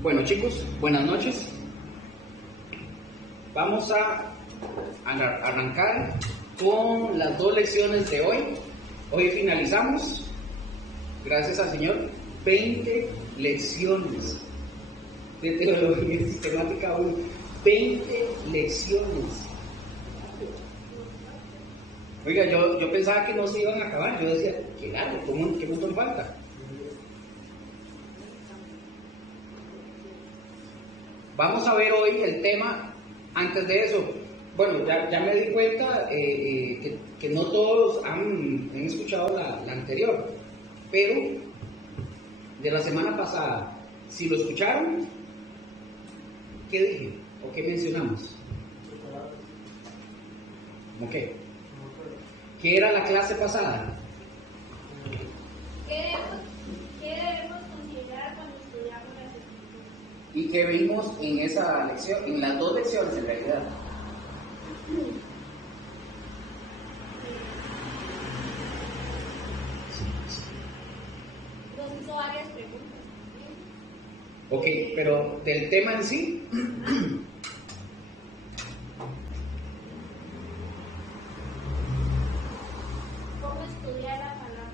Bueno chicos, buenas noches. Vamos a arrancar con las 2 lecciones de hoy. Hoy finalizamos, gracias al Señor, 20 lecciones de teología sistemática 1. 20 lecciones. Oiga, yo pensaba que no se iban a acabar. Yo decía, qué largo, ¿qué montón falta? Vamos a ver hoy el tema. Antes de eso, bueno, ya me di cuenta que no todos han escuchado la anterior, pero de la semana pasada, si lo escucharon, ¿qué dije? ¿O qué mencionamos? ¿Cómo qué? ¿Qué era la clase pasada? ¿Qué debemos considerar cuando estudiamos las escrituras? ¿Y qué vimos en esa lección? En las 2 lecciones, en realidad. Nos hizo varias preguntas. Ok, pero del tema en sí. ¿Cómo estudiar la palabra?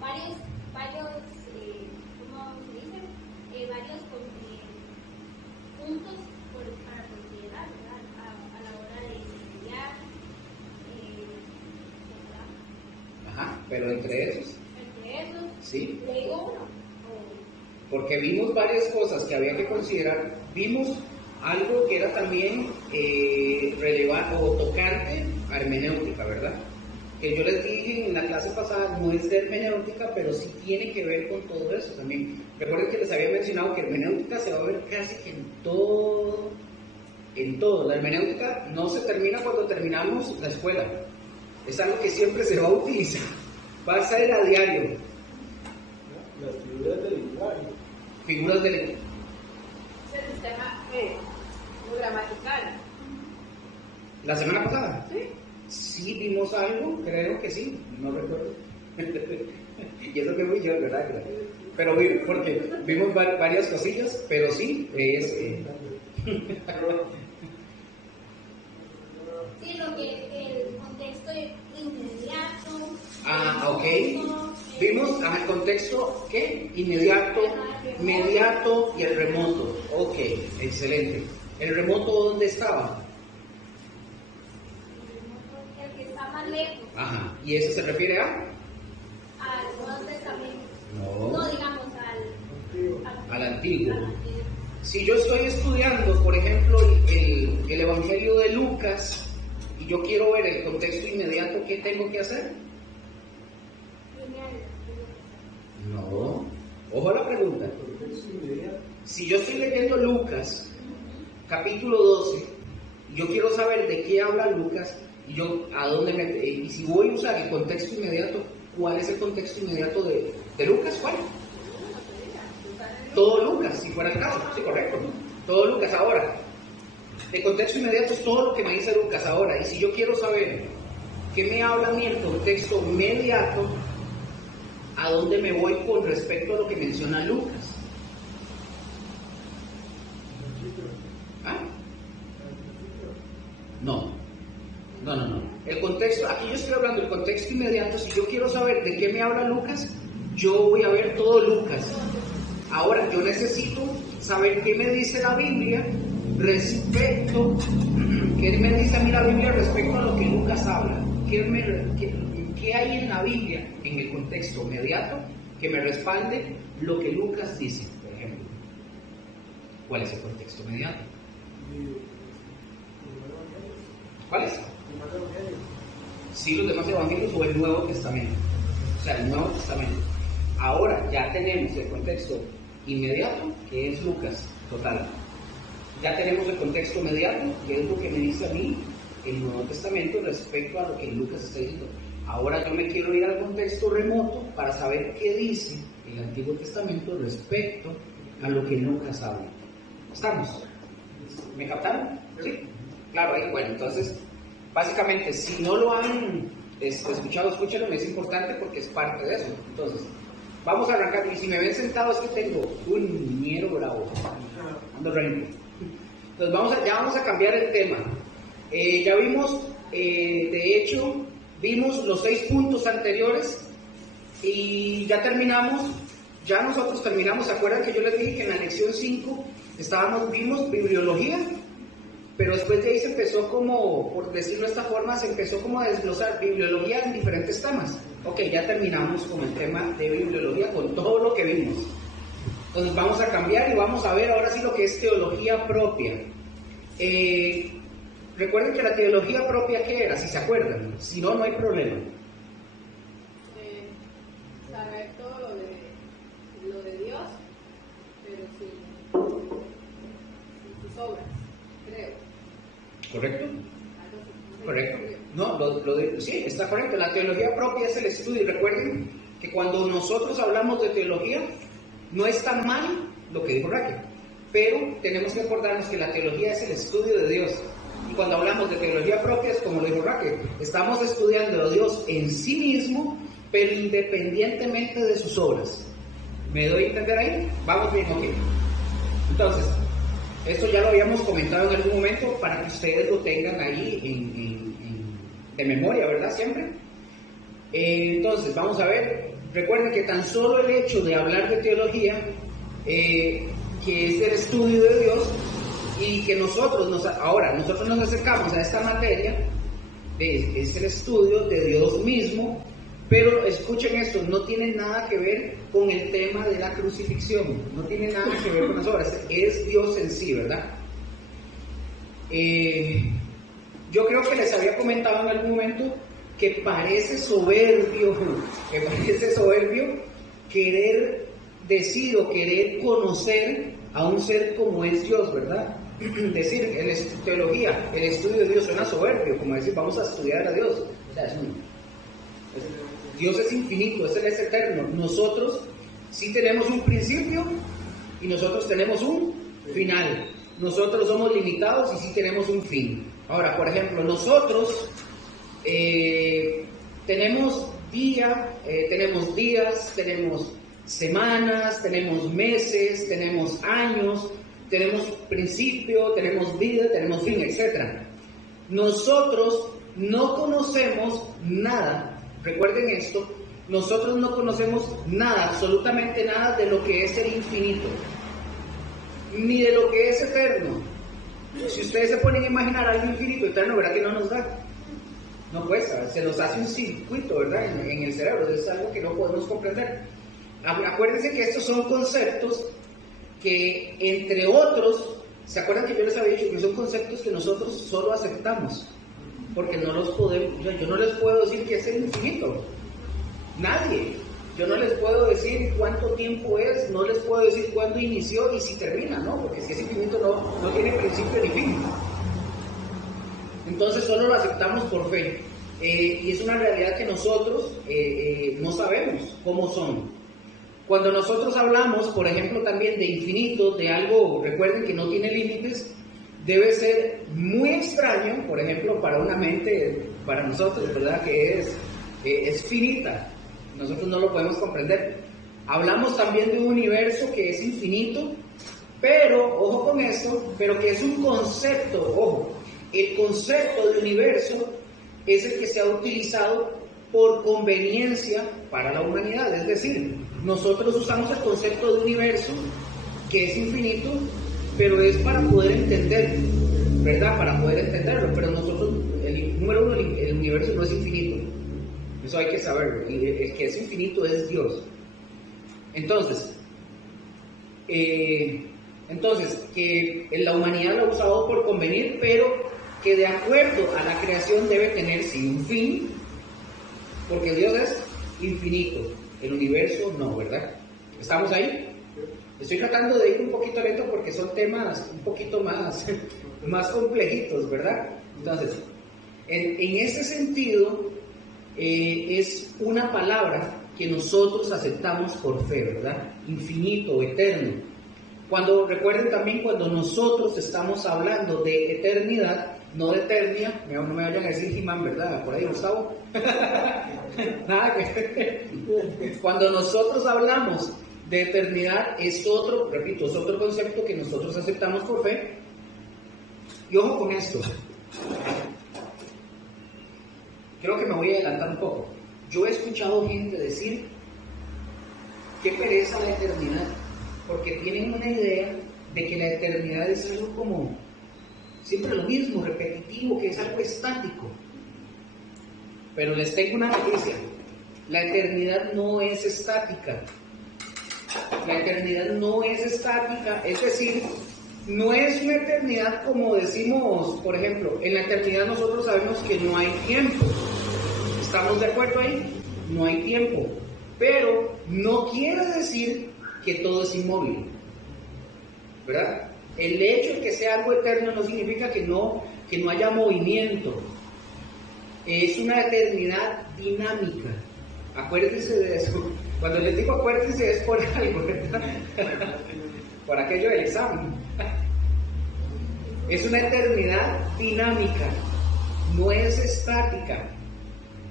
Varios, ¿cómo se dice? Varios puntos para considerar, ¿verdad? A la hora de estudiar. Ajá, pero entre esos. Entre esos, Sí. le digo uno. Porque vimos varias cosas que había que considerar. Vimos algo que era también relevante o tocante a hermenéutica, ¿verdad? Que yo les dije en la clase pasada, no es de hermenéutica, pero sí tiene que ver con todo eso también. Recuerden que les había mencionado que hermenéutica se va a ver casi que en todo. La hermenéutica no se termina cuando terminamos la escuela. Es algo que siempre se va a utilizar. Va a ser a diario. Las figuras del lenguaje. Figuras del Es el sistema gramatical. ¿La semana pasada? ¿Sí? Sí, vimos algo, creo que sí, no recuerdo. Y eso que fui yo, ¿verdad? Pero porque vimos varias cosillas, pero sí, es... Sí, lo que el contexto inmediato. Ok. Vimos el contexto, ¿qué? Inmediato, mediato y el remoto. Ok, excelente. ¿El remoto dónde estaba? El que está más lejos. Ajá, ¿y eso se refiere a? Al Nuevo Testamento. No, No, digamos al antiguo. al antiguo. Si yo estoy estudiando, por ejemplo, el Evangelio de Lucas y yo quiero ver el contexto inmediato, ¿qué tengo que hacer? No. Ojo a la pregunta. Si yo estoy leyendo Lucas, capítulo 12, y yo quiero saber de qué habla Lucas, y yo a dónde y si voy a usar el contexto inmediato, ¿cuál es el contexto inmediato de Lucas? ¿Cuál? Todo Lucas, si fuera el caso, sí, correcto. Todo Lucas ahora. El contexto inmediato es todo lo que me dice Lucas ahora. Y si yo quiero saber qué me habla a mí el contexto inmediato, ¿a dónde me voy con respecto a lo que menciona Lucas? ¿Ah? No. El contexto, aquí yo estoy hablando del contexto inmediato. Si yo quiero saber de qué me habla Lucas, yo voy a ver todo Lucas. Ahora, yo necesito saber qué me dice la Biblia respecto, qué me dice a mí la Biblia respecto a lo que Lucas habla. ¿Qué hay en la Biblia, en el contexto inmediato, que me respalde lo que Lucas dice, por ejemplo? ¿Cuál es el contexto inmediato? ¿Cuál es? Sí, los demás evangelios o el Nuevo Testamento. O sea, el Nuevo Testamento. Ahora ya tenemos el contexto inmediato, que es Lucas, total. Ya tenemos el contexto inmediato, que es lo que me dice a mí el Nuevo Testamento respecto a lo que Lucas está diciendo. Ahora yo me quiero ir al contexto remoto para saber qué dice el Antiguo Testamento respecto a lo que Lucas habla. ¿Estamos? ¿Me captaron? Sí. Claro, ahí, bueno, entonces, básicamente, si no lo han escuchado, escúchenlo, es importante porque es parte de eso. Entonces, vamos a arrancar. Y si me ven sentado es que tengo un ñero bravo. Ando reino. Entonces ya vamos a cambiar el tema. Ya vimos, de hecho, vimos los 6 puntos anteriores y ya terminamos. Ya nosotros terminamos. ¿Se acuerdan que yo les dije que en la lección 5 vimos bibliología? Pero después de ahí se empezó como, por decirlo de esta forma, se empezó como a desglosar bibliología en diferentes temas. Ok, ya terminamos con el tema de bibliología, con todo lo que vimos. Entonces vamos a cambiar y vamos a ver ahora sí lo que es teología propia. Recuerden que la teología propia, ¿qué era? Si se acuerdan. Si no, no hay problema. Saber todo lo de Dios, pero sin sus obras, creo. ¿Correcto? Correcto. No, sí, está correcto. La teología propia es el estudio. Y recuerden que cuando nosotros hablamos de teología, no está mal lo que dijo Raquel, pero tenemos que acordarnos que la teología es el estudio de Dios. Y cuando hablamos de teología propia, es como lo dijo Raquel, estamos estudiando a Dios en sí mismo, pero independientemente de sus obras. ¿Me doy a entender ahí? Vamos bien, ok. Entonces, esto ya lo habíamos comentado en algún momento para que ustedes lo tengan ahí de memoria, ¿verdad? Siempre. Entonces, vamos a ver. Recuerden que tan solo el hecho de hablar de teología, que es el estudio de Dios, y que nosotros nos acercamos a esta materia, es el estudio de Dios mismo, pero escuchen esto, no tiene nada que ver con el tema de la crucifixión, no tiene nada que ver con las obras, es Dios en sí, ¿verdad? Yo creo que les había comentado en algún momento que parece soberbio querer decir o querer conocer a un ser como es Dios, ¿verdad? Decir, teología, el estudio de Dios suena soberbio, como decir, vamos a estudiar a Dios. O sea, Dios es infinito, Él es eterno. Nosotros sí tenemos un principio y nosotros tenemos un final. Nosotros somos limitados y sí tenemos un fin. Ahora, por ejemplo, nosotros tenemos días, tenemos semanas, tenemos meses, tenemos años, tenemos principio, tenemos vida, tenemos fin, etc. Nosotros no conocemos nada, recuerden esto, nosotros no conocemos nada, absolutamente nada de lo que es el infinito, ni de lo que es eterno. Si ustedes se ponen a imaginar algo infinito, eterno, ¿verdad que no nos da? No cuesta, se nos hace un circuito, ¿verdad? En el cerebro, es algo que no podemos comprender. Acuérdense que estos son conceptos que, entre otros, ¿se acuerdan que yo les había dicho que son conceptos que nosotros solo aceptamos? Porque no los podemos, yo no les puedo decir que es el infinito. Nadie. Yo no les puedo decir cuánto tiempo es, no les puedo decir cuándo inició y si termina, ¿no? Porque si es infinito no tiene principio ni fin. Entonces solo lo aceptamos por fe. Y es una realidad que nosotros no sabemos cómo son. Cuando nosotros hablamos, por ejemplo, también de infinito, de algo, recuerden que no tiene límites, debe ser muy extraño, por ejemplo, para una mente, para nosotros, ¿verdad? Que es finita. Nosotros no lo podemos comprender. Hablamos también de un universo que es infinito, pero, ojo con esto, pero que es un concepto, ojo, el concepto de universo es el que se ha utilizado por conveniencia para la humanidad, es decir, nosotros usamos el concepto de universo que es infinito, pero es para poder entender, ¿verdad? Para poder entenderlo, pero nosotros, número uno, el universo no es infinito, eso hay que saberlo, y el que es infinito es Dios. Entonces, que la humanidad lo ha usado por convenir, pero que de acuerdo a la creación debe tener sí un fin, porque Dios es infinito, el universo no, ¿verdad? ¿Estamos ahí? Estoy tratando de ir un poquito lento porque son temas un poquito más complejitos, ¿verdad? Entonces, en ese sentido, es una palabra que nosotros aceptamos por fe, ¿verdad? Infinito, eterno. Recuerden también cuando nosotros estamos hablando de eternidad, no de eternia, no me vayan a decir He-Man, ¿verdad? Por ahí, Gustavo. Nada que cuando nosotros hablamos de eternidad, es otro, repito, es otro concepto que nosotros aceptamos por fe. Y ojo con esto. Creo que me voy a adelantar un poco. Yo he escuchado gente decir qué pereza la eternidad, porque tienen una idea de que la eternidad es algo como siempre lo mismo, repetitivo, que es algo estático. Pero les tengo una noticia: la eternidad no es estática. La eternidad no es estática, es decir, no es una eternidad como decimos, por ejemplo, en la eternidad nosotros sabemos que no hay tiempo. ¿Estamos de acuerdo ahí? No hay tiempo. Pero no quiere decir que todo es inmóvil, ¿verdad? El hecho de que sea algo eterno no significa que no haya movimiento. Es una eternidad dinámica. Acuérdense de eso. Cuando les digo acuérdense es por algo, ¿verdad? Por aquello del examen. Es una eternidad dinámica, no es estática.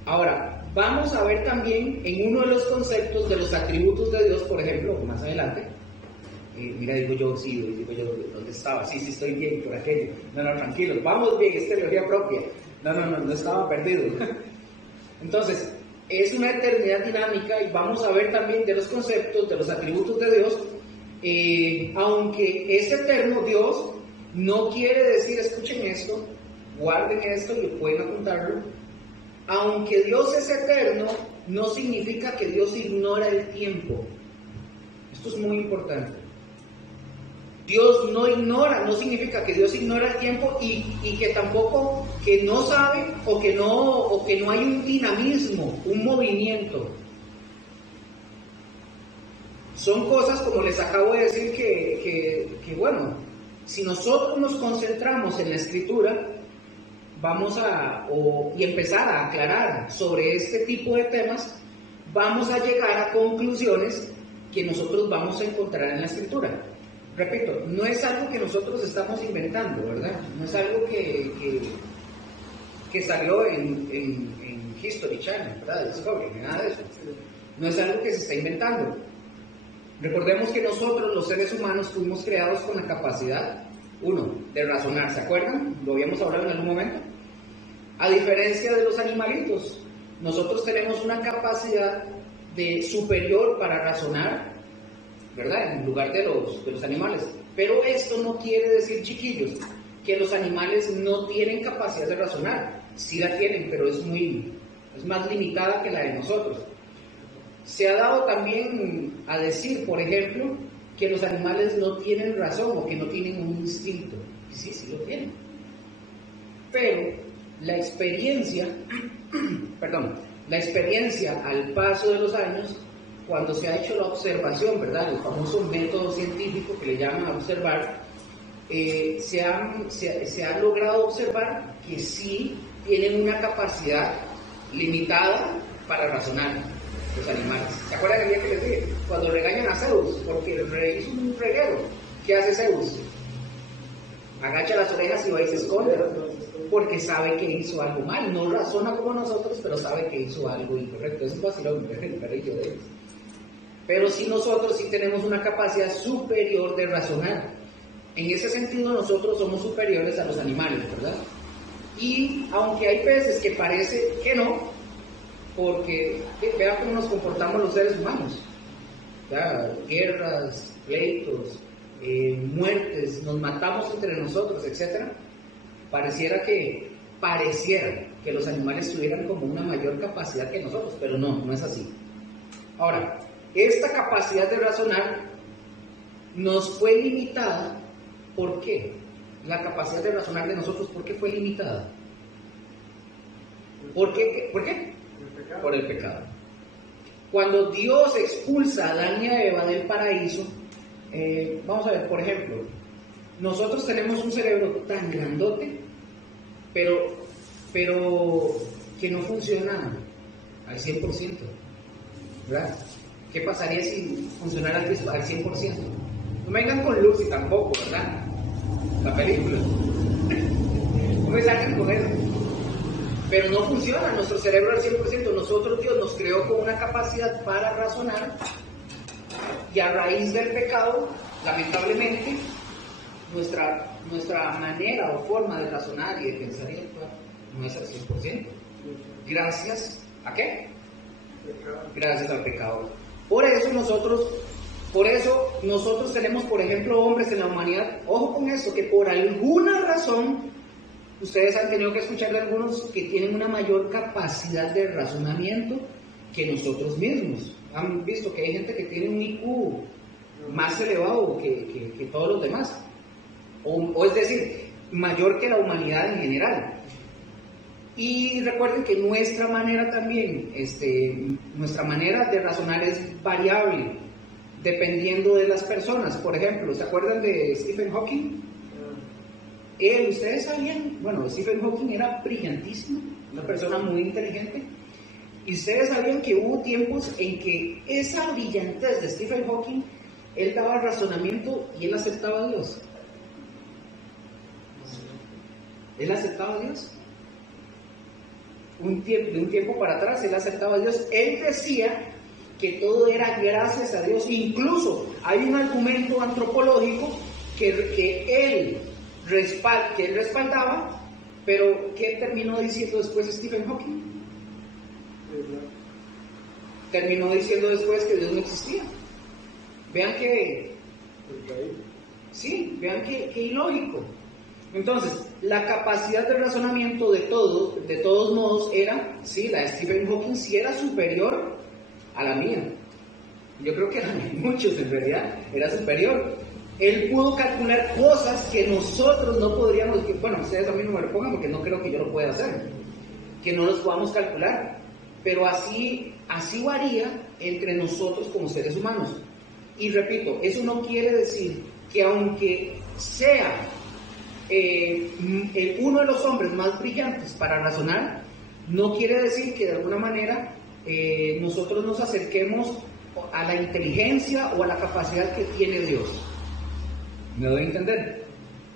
Ahora, vamos a ver también en uno de los conceptos de los atributos de Dios, por ejemplo, más adelante. Mira, digo yo, ¿dónde estaba? Sí, estoy bien por aquello. No, tranquilos, vamos bien, es teología propia. No estaba perdido. Entonces, es una eternidad dinámica y vamos a ver también de los conceptos, de los atributos de Dios. Aunque es eterno, Dios no quiere decir, escuchen esto, guarden esto y pueden apuntarlo. Aunque Dios es eterno, no significa que Dios ignora el tiempo. Esto es muy importante. Dios no ignora, no significa que Dios ignora el tiempo y que tampoco que no sabe o que no hay un dinamismo, un movimiento. Son cosas, como les acabo de decir, que bueno, si nosotros nos concentramos en la Escritura, y empezar a aclarar sobre este tipo de temas, vamos a llegar a conclusiones que nosotros vamos a encontrar en la Escritura. Repito, no es algo que nosotros estamos inventando, ¿verdad? No es algo que salió en History Channel, ¿verdad? Discovery, nada de eso. No es algo que se está inventando. Recordemos que nosotros, los seres humanos, fuimos creados con la capacidad, de razonar, ¿se acuerdan? Lo habíamos hablado en algún momento. A diferencia de los animalitos, nosotros tenemos una capacidad superior para razonar, ¿verdad? En lugar de los animales. Pero esto no quiere decir, chiquillos, que los animales no tienen capacidad de razonar. Sí la tienen, pero es más limitada que la de nosotros. Se ha dado también a decir, por ejemplo, que los animales no tienen razón o que no tienen un instinto. Sí lo tienen. Pero la experiencia al paso de los años, cuando se ha hecho la observación, ¿verdad? El famoso método científico que le llaman a observar, se ha logrado observar que sí tienen una capacidad limitada para razonar los animales. ¿Se acuerdan el día que les dije? Cuando regañan a Zeus, porque hizo un reguero, ¿qué hace Zeus? Agacha las orejas y va y se esconde, porque sabe que hizo algo mal. No razona como nosotros, pero sabe que hizo algo incorrecto. Es un vacilón, el perrillo de ellos. Pero sí, nosotros sí tenemos una capacidad superior de razonar. En ese sentido, nosotros somos superiores a los animales, ¿verdad? Y aunque hay veces que parece que no, porque vea cómo nos comportamos los seres humanos, ¿ya? Guerras, pleitos, muertes, nos matamos entre nosotros, etc. Pareciera que los animales tuvieran como una mayor capacidad que nosotros, pero no es así. Ahora, esta capacidad de razonar nos fue limitada. ¿Por qué? La capacidad de razonar de nosotros, ¿por qué fue limitada? ¿Por qué? Por el pecado. Cuando Dios expulsa a Adán y a Eva del paraíso, vamos a ver, por ejemplo, nosotros tenemos un cerebro tan grandote, pero que no funciona al 100%, ¿verdad? ¿Qué pasaría si funcionara al 100%? No me vengan con Lucy tampoco, ¿verdad? La película. me salgan con eso. Pero no funciona nuestro cerebro al 100%. Nosotros, Dios nos creó con una capacidad para razonar, y a raíz del pecado, lamentablemente, nuestra manera o forma de razonar y de pensar y actuar no es al 100%. Gracias ¿a qué? Gracias al pecado. Por eso nosotros tenemos, por ejemplo, hombres en la humanidad. Ojo con esto, que por alguna razón ustedes han tenido que escuchar de algunos que tienen una mayor capacidad de razonamiento que nosotros mismos. Han visto que hay gente que tiene un IQ más elevado que todos los demás, o es decir, mayor que la humanidad en general. Y recuerden que nuestra manera también, nuestra manera de razonar es variable, dependiendo de las personas. Por ejemplo, ¿se acuerdan de Stephen Hawking? Ustedes sabían, bueno, Stephen Hawking era brillantísimo, una persona muy inteligente. Y ustedes sabían que hubo tiempos en que esa brillantez de Stephen Hawking, él daba razonamiento y él aceptaba a Dios. Él aceptaba a Dios. De un tiempo para atrás, él aceptaba a Dios. Él decía que todo era gracias a Dios. Incluso hay un argumento antropológico que él respaldaba, pero ¿qué terminó diciendo después Stephen Hawking? Terminó diciendo después que Dios no existía. Vean que ilógico. Entonces, la capacidad de razonamiento de todos modos era, sí, la de Stephen Hawking sí era superior a la mía. Yo creo que a la de muchos en realidad era superior. Él pudo calcular cosas que nosotros no podríamos, bueno, ustedes a mí no me lo pongan porque no creo que yo lo pueda hacer, que no los podamos calcular. Pero así varía entre nosotros como seres humanos. Y repito, eso no quiere decir que aunque sea uno de los hombres más brillantes para razonar, no quiere decir que de alguna manera nosotros nos acerquemos a la inteligencia o a la capacidad que tiene Dios. ¿Me doy a entender?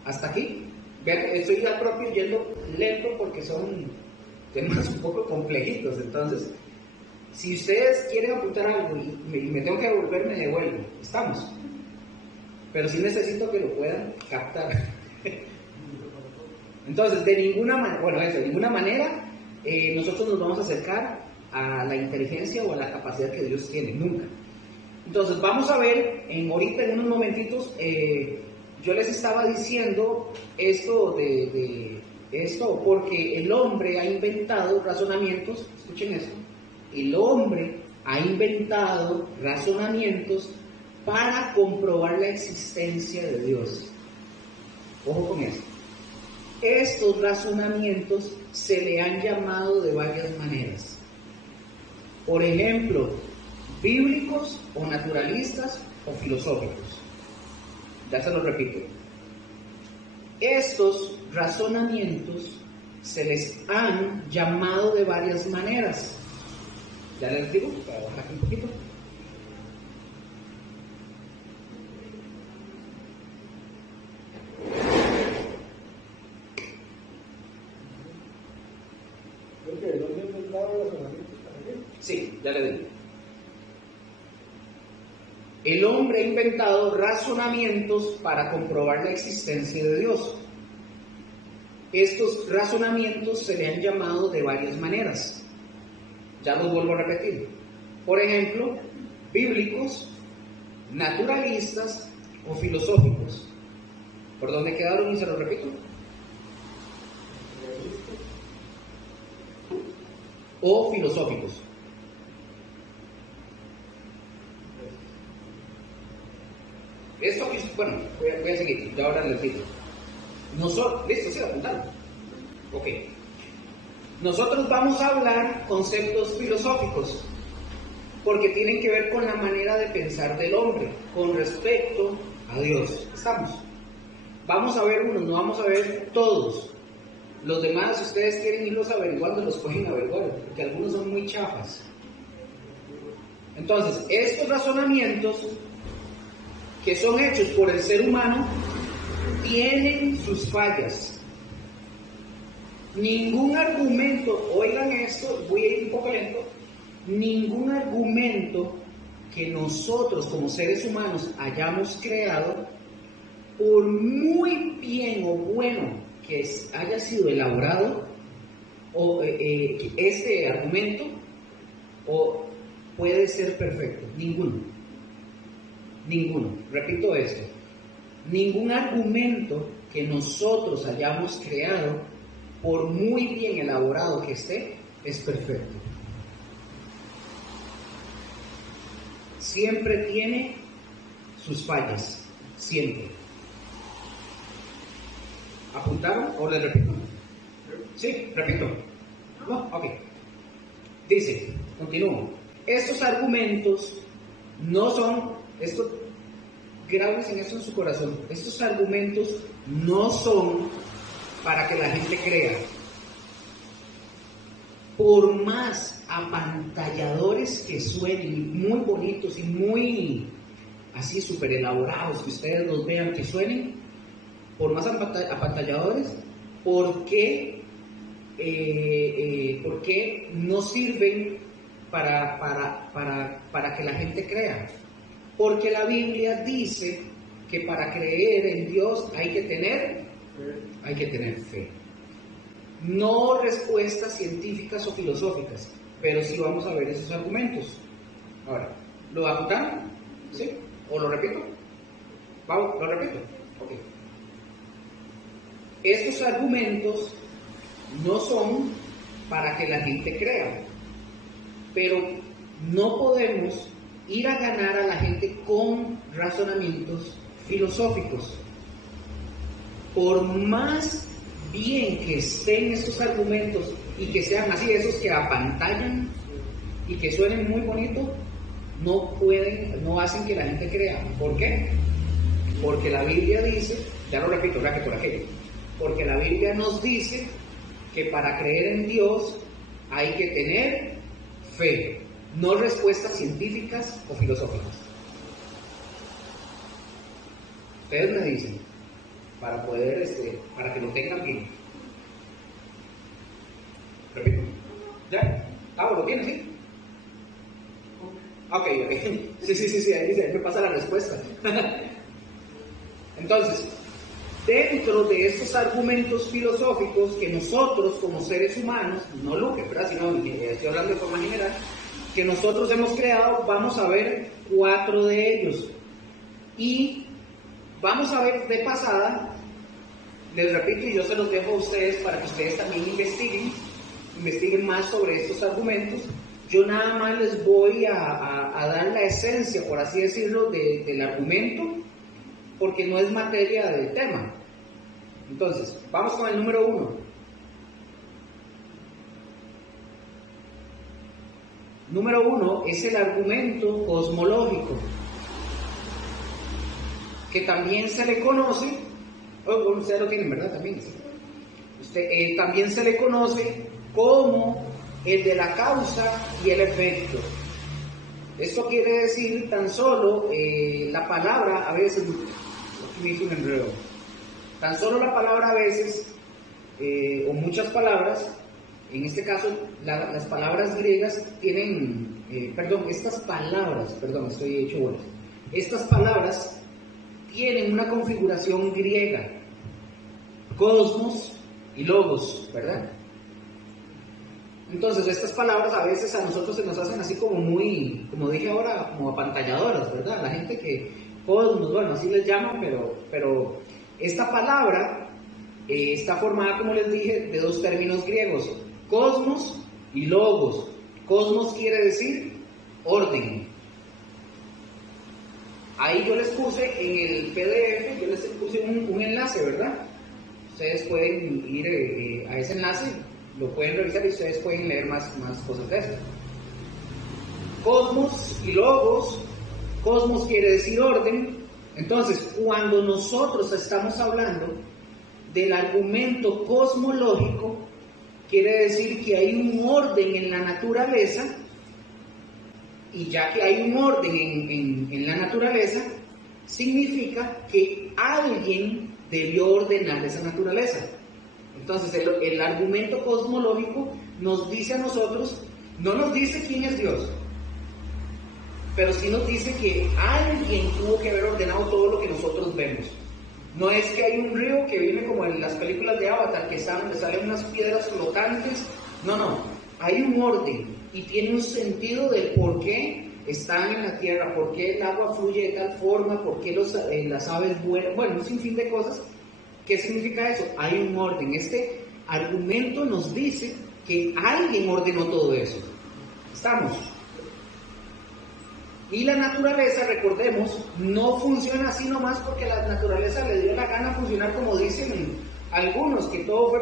¿Hasta aquí? Vean, estoy ya propio yendo lento porque son temas un poco complejitos. Entonces, si ustedes quieren apuntar algo y me tengo que devolver, me devuelvo. Estamos. Pero sí necesito que lo puedan captar. Entonces, de ninguna manera nosotros nos vamos a acercar a la inteligencia o a la capacidad que Dios tiene, nunca. Entonces, vamos a ver, ahorita en unos momentitos, yo les estaba diciendo esto porque el hombre ha inventado razonamientos, escuchen eso, el hombre ha inventado razonamientos para comprobar la existencia de Dios. Ojo con esto. Estos razonamientos se le han llamado de varias maneras. Por ejemplo, bíblicos o naturalistas o filosóficos. Ya se lo repito. Estos razonamientos se les han llamado de varias maneras. Ya les digo, para bajar un poquito. Sí, ya le digo. El hombre ha inventado razonamientos para comprobar la existencia de Dios. Estos razonamientos se le han llamado de varias maneras. Ya los vuelvo a repetir. Por ejemplo, bíblicos, naturalistas o filosóficos. ¿Por dónde quedaron? Y se lo repito. O filosóficos. Esto aquí, bueno, voy a seguir, ya ahora les digo. Listo, sí, apuntaron. Ok. Nosotros vamos a hablar conceptos filosóficos, porque tienen que ver con la manera de pensar del hombre, con respecto a Dios. ¿Estamos? Vamos a ver unos, no vamos a ver todos. Los demás, si ustedes quieren irlos averiguando, los pueden averiguar, porque algunos son muy chafas. Entonces, estos razonamientos que son hechos por el ser humano tienen sus fallas. Ningún argumento, oigan esto, voy a ir un poco lento, ningún argumento que nosotros como seres humanos hayamos creado, por muy bien o bueno que haya sido elaborado, o este argumento, o puede ser perfecto. Ninguno. Repito esto. Ningún argumento que nosotros hayamos creado, por muy bien elaborado que esté, es perfecto. Siempre tiene sus fallas. Siempre. ¿Apuntaron o les repito? Sí, repito. No, ok. Dice, continúo. Estos argumentos no son, grábense eso en su corazón, estos argumentos no son para que la gente crea. Por más apantalladores que suenen, muy bonitos y muy así súper elaborados, que ustedes los vean que suenen, por más apantalladores, ¿por qué no sirven para que la gente crea? Porque la Biblia dice que para creer en Dios hay que tener fe. No respuestas científicas o filosóficas, pero sí vamos a ver esos argumentos. Ahora, ¿lo apuntaron? ¿Sí? ¿O lo repito? ¿Vamos? ¿Lo repito? Ok. Estos argumentos no son para que la gente crea, pero no podemos ir a ganar a la gente con razonamientos filosóficos. Por más bien que estén estos argumentos y que sean así, esos que apantallan y que suenen muy bonito, no hacen que la gente crea. ¿Por qué? Porque la Biblia dice, ya lo repito, gracias por aquello, porque la Biblia nos dice que para creer en Dios hay que tener fe, no respuestas científicas o filosóficas. Ustedes me dicen, para que lo tengan bien. Repito. ¿Ya? ¿Lo tiene, sí? Ok. Sí, ahí me pasa la respuesta. Entonces, dentro de estos argumentos filosóficos que nosotros como seres humanos, no Lucas, ¿verdad? Sino estoy hablando de forma general, que nosotros hemos creado, vamos a ver 4 de ellos. Y vamos a ver de pasada, les repito y yo se los dejo a ustedes para que ustedes también investiguen más sobre estos argumentos. Yo nada más les voy a dar la esencia, por así decirlo, del argumento, porque no es materia del tema. Entonces, vamos con el número 1. Número 1 es el argumento cosmológico, que también se le conoce, bueno, ustedes lo tienen, ¿verdad? También, sí. También se le conoce como el de la causa y el efecto. Esto quiere decir tan solo la palabra, a veces, me hizo un enredo, tan solo la palabra a veces, o muchas palabras, en este caso las palabras griegas tienen, estas palabras tienen una configuración griega, cosmos y logos, ¿verdad? Entonces estas palabras a veces a nosotros se nos hacen así como muy, como dije ahora, como apantalladoras, ¿verdad? La gente que, cosmos, bueno, así les llaman, pero esta palabra está formada, como les dije, de 2 términos griegos, cosmos y logos. Cosmos quiere decir orden. Ahí yo les puse en el PDF, yo les puse un enlace, ¿verdad? Ustedes pueden ir a ese enlace, lo pueden revisar y ustedes pueden leer más cosas de esto. Cosmos y logos. Cosmos quiere decir orden. Entonces, cuando nosotros estamos hablando del argumento cosmológico, quiere decir que hay un orden en la naturaleza, y ya que hay un orden en la naturaleza, significa que alguien debió ordenar esa naturaleza. Entonces el argumento cosmológico nos dice a nosotros, no nos dice quién es Dios, pero sí nos dice que alguien tuvo que haber ordenado todo lo que nosotros vemos. No es que hay un río que viene como en las películas de Avatar, que salen unas piedras flotantes. No, hay un orden y tiene un sentido del por qué están en la tierra, por qué el agua fluye de tal forma, por qué las aves vuelan, bueno, un sinfín de cosas. ¿Qué significa eso? Hay un orden. Este argumento nos dice que alguien ordenó todo eso. ¿Estamos? Y la naturaleza, recordemos, no funciona así nomás porque la naturaleza le dio la gana funcionar como dicen algunos, que todo fue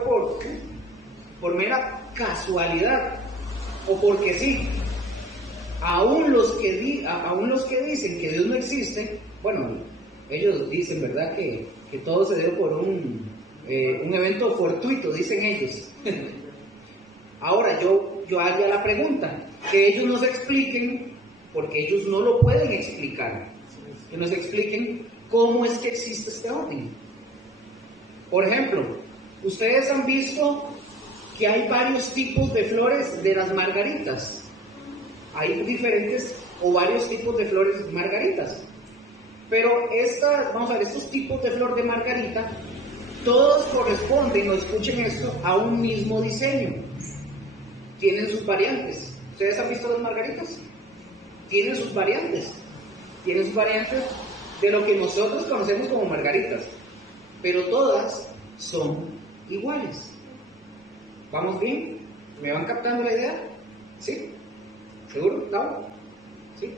por mera casualidad o porque sí. Aún los que dicen que Dios no existe, bueno, ellos dicen, ¿verdad?, que todo se dio por un evento fortuito, dicen ellos. Ahora yo haría la pregunta, que ellos nos expliquen, porque ellos no lo pueden explicar, que nos expliquen cómo es que existe este orden. Por ejemplo, ustedes han visto que hay varios tipos de flores de las margaritas. Hay diferentes o varios tipos de flores margaritas. Pero estos tipos de flor de margarita, todos corresponden, o escuchen esto, a un mismo diseño. Tienen sus variantes. ¿Ustedes han visto las margaritas? Tienen sus variantes. Tienen sus variantes de lo que nosotros conocemos como margaritas. Pero todas son iguales. ¿Vamos bien? ¿Me van captando la idea? ¿Sí? ¿Seguro? ¿No? ¿Sí?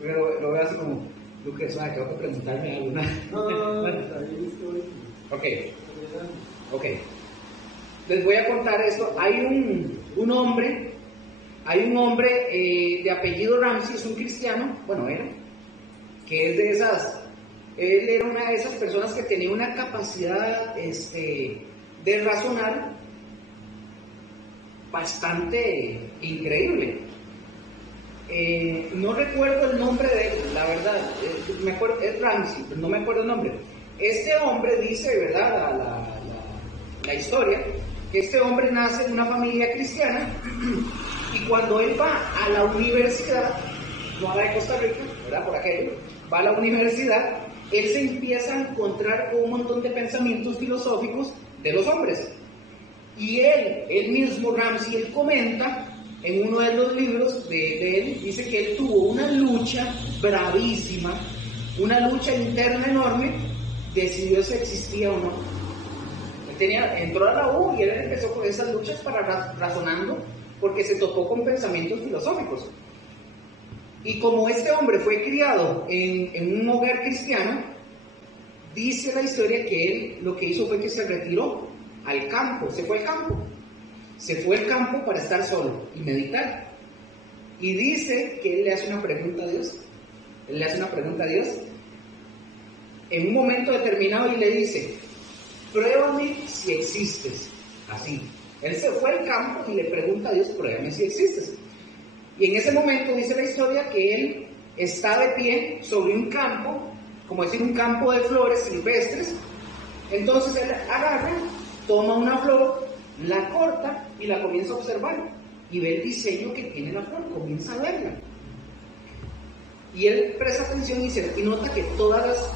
Pero lo veo así como, Lucas, acabo de preguntarme alguna. No, ahí estoy. Ok. Les voy a contar esto. Hay un hombre de apellido Ramsey, es un cristiano, bueno, que es de esas, él era una de esas personas que tenía una capacidad de razonar bastante increíble. No recuerdo el nombre de él, la verdad, es Ramsey, pero no me acuerdo el nombre. Este hombre dice, ¿verdad?, la historia, que este hombre nace en una familia cristiana y cuando él va a la universidad, no a la de Costa Rica, ¿verdad?, por aquello, va a la universidad, él se empieza a encontrar con un montón de pensamientos filosóficos de los hombres. Y él mismo, Ramsey, él comenta en uno de los libros de él, dice que él tuvo una lucha bravísima, una lucha interna enorme, decidió si existía o no. Entró a la U y él empezó con esas luchas razonando, porque se topó con pensamientos filosóficos. Y como este hombre fue criado en un hogar cristiano, dice la historia que él lo que hizo fue que se retiró al campo, se fue al campo para estar solo y meditar. Y dice que él le hace una pregunta a Dios. Él le hace una pregunta a Dios en un momento determinado y le dice: pruébame si existes. Así. Él se fue al campo y le pregunta a Dios: pruébame si existes. Y en ese momento dice la historia que él está de pie sobre un campo, como decir un campo de flores silvestres. Entonces él agarra, toma una flor, la corta y la comienza a observar y ve el diseño que tiene la flor, comienza a verla. Y él presta atención y nota que todas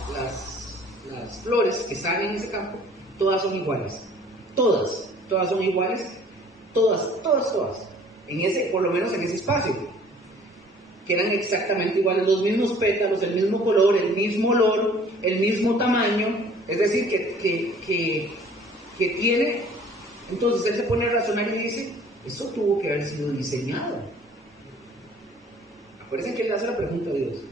las flores que están en ese campo, todas son iguales. Todas son iguales, todas. Por lo menos en ese espacio, que eran exactamente iguales, los mismos pétalos, el mismo color, el mismo olor, el mismo tamaño, es decir, que tiene. Entonces él se pone a razonar y dice: eso tuvo que haber sido diseñado. Acuérdense que él le hace la pregunta a Dios,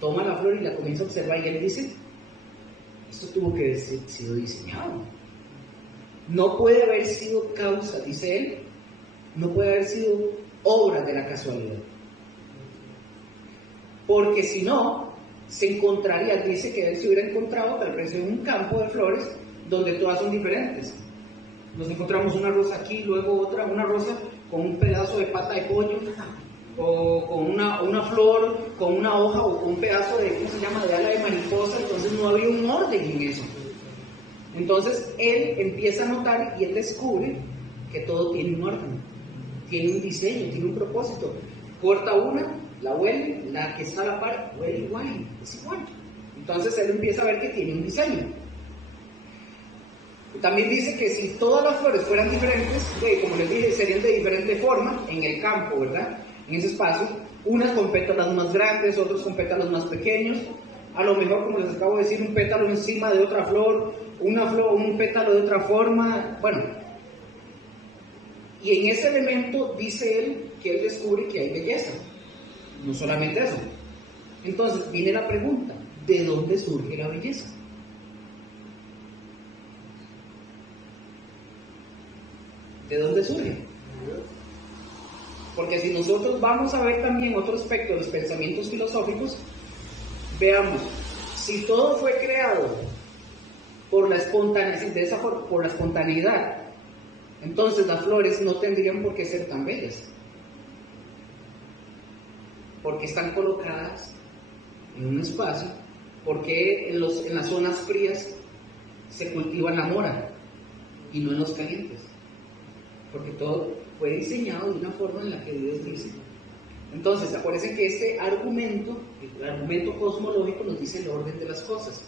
toma la flor y la comienza a observar y él dice: esto tuvo que haber sido diseñado. No puede haber sido causa, dice él, no puede haber sido obra de la casualidad. Porque si no, se encontraría, dice que él se hubiera encontrado tal vez en un campo de flores donde todas son diferentes. Nos encontramos una rosa aquí, luego otra, una rosa con un pedazo de pata de pollo, o con una flor, con una hoja, o con un pedazo de, ¿cómo se llama?, de ala de mariposa. Entonces no había un orden en eso. Entonces él empieza a notar y él descubre que todo tiene un orden, tiene un diseño, tiene un propósito. Corta una, la huele, la que está a la par huele igual, es igual. Entonces él empieza a ver que tiene un diseño. También dice que si todas las flores fueran diferentes, como les dije, serían de diferente forma en el campo, ¿verdad? En ese espacio, unas con pétalos más grandes, otros con pétalos más pequeños. A lo mejor, como les acabo de decir, un pétalo encima de otra flor, un pétalo de otra forma. Bueno, y en ese elemento dice él que él descubre que hay belleza. No solamente eso. Entonces viene la pregunta, ¿de dónde surge la belleza? ¿De dónde surge? Porque si nosotros vamos a ver también otro aspecto de los pensamientos filosóficos, veamos, si todo fue creado por la espontaneidad, por la espontaneidad, entonces las flores no tendrían por qué ser tan bellas, porque están colocadas en un espacio, porque en las zonas frías se cultiva la mora y no en los calientes, porque todo fue diseñado de una forma en la que Dios dice. Entonces, acuérdense que este argumento, el argumento cosmológico, nos dice el orden de las cosas.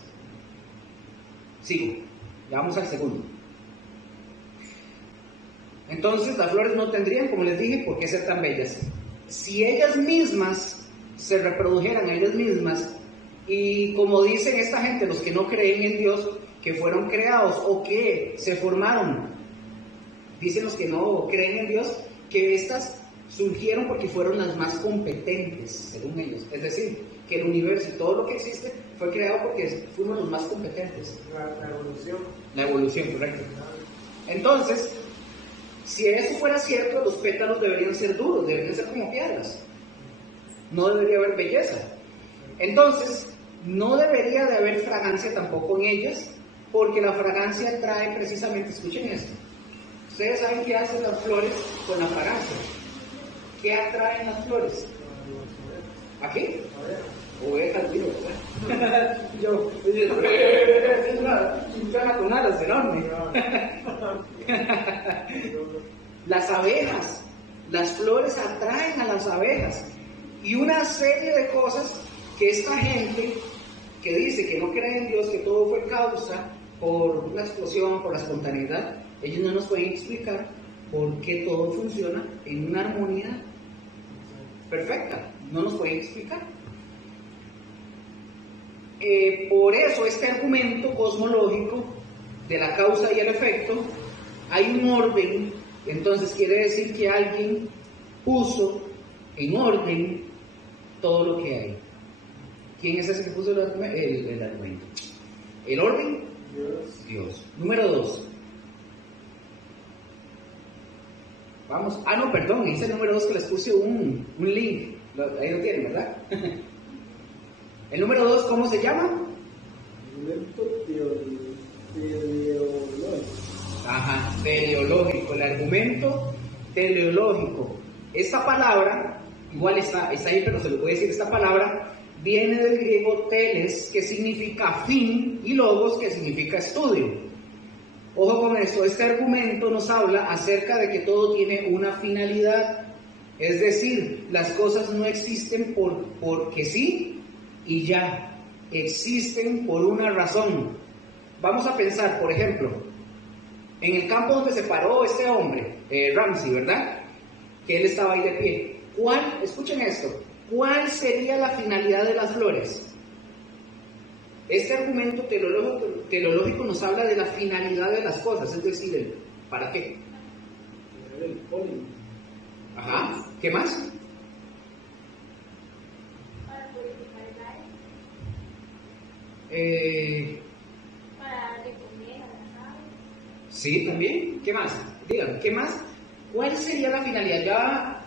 Sigo, ya vamos al segundo. Entonces, las flores no tendrían, como les dije, por qué ser tan bellas. Si ellas mismas se reprodujeran a ellas mismas, y como dicen esta gente, los que no creen en Dios, que fueron creados o que se formaron, dicen los que no creen en Dios, que estas surgieron porque fueron las más competentes, según ellos. Es decir, que el universo y todo lo que existe fue creado porque fuimos los más competentes. La evolución. La evolución, correcto. Entonces, si eso fuera cierto, los pétalos deberían ser duros, deberían ser como piedras. No debería haber belleza. Entonces, no debería de haber fragancia tampoco en ellas, porque la fragancia trae precisamente, escuchen esto, ustedes saben qué hacen las flores con la fragancia. ¿Qué atraen las flores? ¿A qué? Ovejas, digo, ¿verdad? Yo, es una chincana con alas enorme. Las abejas, las flores atraen a las abejas. Y una serie de cosas que esta gente que dice que no cree en Dios, que todo fue causa por la explosión, por la espontaneidad, ellos no nos pueden explicar por qué todo funciona en una armonía perfecta. No nos pueden explicar. Por eso este argumento cosmológico de la causa y el efecto, hay un orden. Entonces quiere decir que alguien puso en orden todo lo que hay. ¿Quién es ese que puso el argumento? ¿El orden? Dios. Número 2. Vamos. No, perdón, hice el número 2 que les puse un link. Ahí lo tienen, ¿verdad? El número 2, ¿cómo se llama? Argumento teleológico. Ajá, teleológico, el argumento teleológico. Esta palabra, igual está ahí, pero se lo voy a decir, esta palabra viene del griego teles, que significa fin, y logos, que significa estudio. Ojo con esto, este argumento nos habla acerca de que todo tiene una finalidad, es decir, las cosas no existen porque sí y ya, existen por una razón. Vamos a pensar, por ejemplo, en el campo donde se paró este hombre, Ramsey, ¿verdad? Que él estaba ahí de pie. Escuchen esto, ¿cuál sería la finalidad de las flores? Este argumento teleológico nos habla de la finalidad de las cosas, es decir, ¿para qué? El polen. Ajá, ¿qué más? Para purificar el aire. Para darle comer a las aves. Sí, también. ¿Qué más? Díganme, ¿qué más? ¿Cuál sería la finalidad? Ya,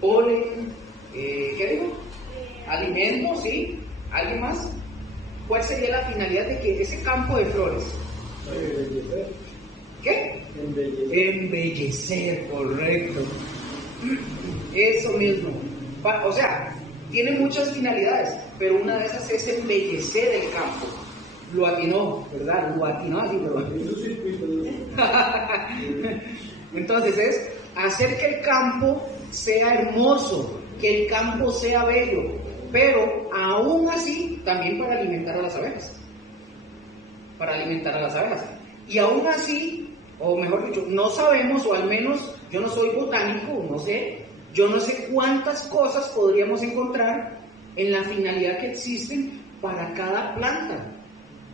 polen, ¿qué digo? Alimento, ¿sí? ¿Alguien más? ¿Cuál sería la finalidad de que ese campo de flores? Embellecer. ¿Qué? Embellecer. Embellecer, correcto. Eso mismo. O sea, tiene muchas finalidades, pero una de esas es embellecer el campo. Lo atinó, ¿verdad? Lo atinó así, pero... Esos circuitos. Entonces es hacer que el campo sea hermoso, que el campo sea bello, pero aún así también para alimentar a las abejas. Para alimentar a las abejas. Y aún así, o mejor dicho, no sabemos, o al menos yo no soy botánico, no sé, yo no sé cuántas cosas podríamos encontrar en la finalidad que existen para cada planta,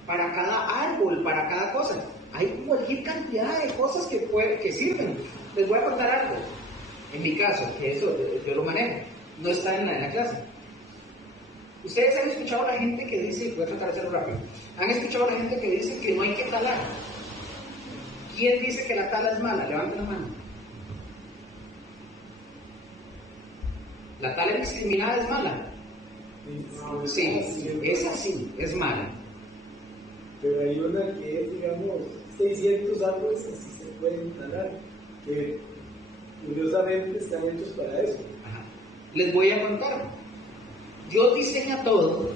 para cada árbol, para cada cosa. Hay cualquier cantidad de cosas que sirven. Les voy a contar algo. En mi caso, que eso yo lo manejo, no está en la clase. Ustedes han escuchado a la gente que dice, voy a tratar de hacerlo rápido, han escuchado a la gente que dice que no hay que talar. ¿Quién dice que la tala es mala? Levanten la mano. ¿La tala indiscriminada es mala? Sí, esa sí, es mala. Pero hay una que es, digamos, 600 árboles que sí se pueden talar, que curiosamente están hechos para eso. Ajá. Les voy a contar. Dios diseña todo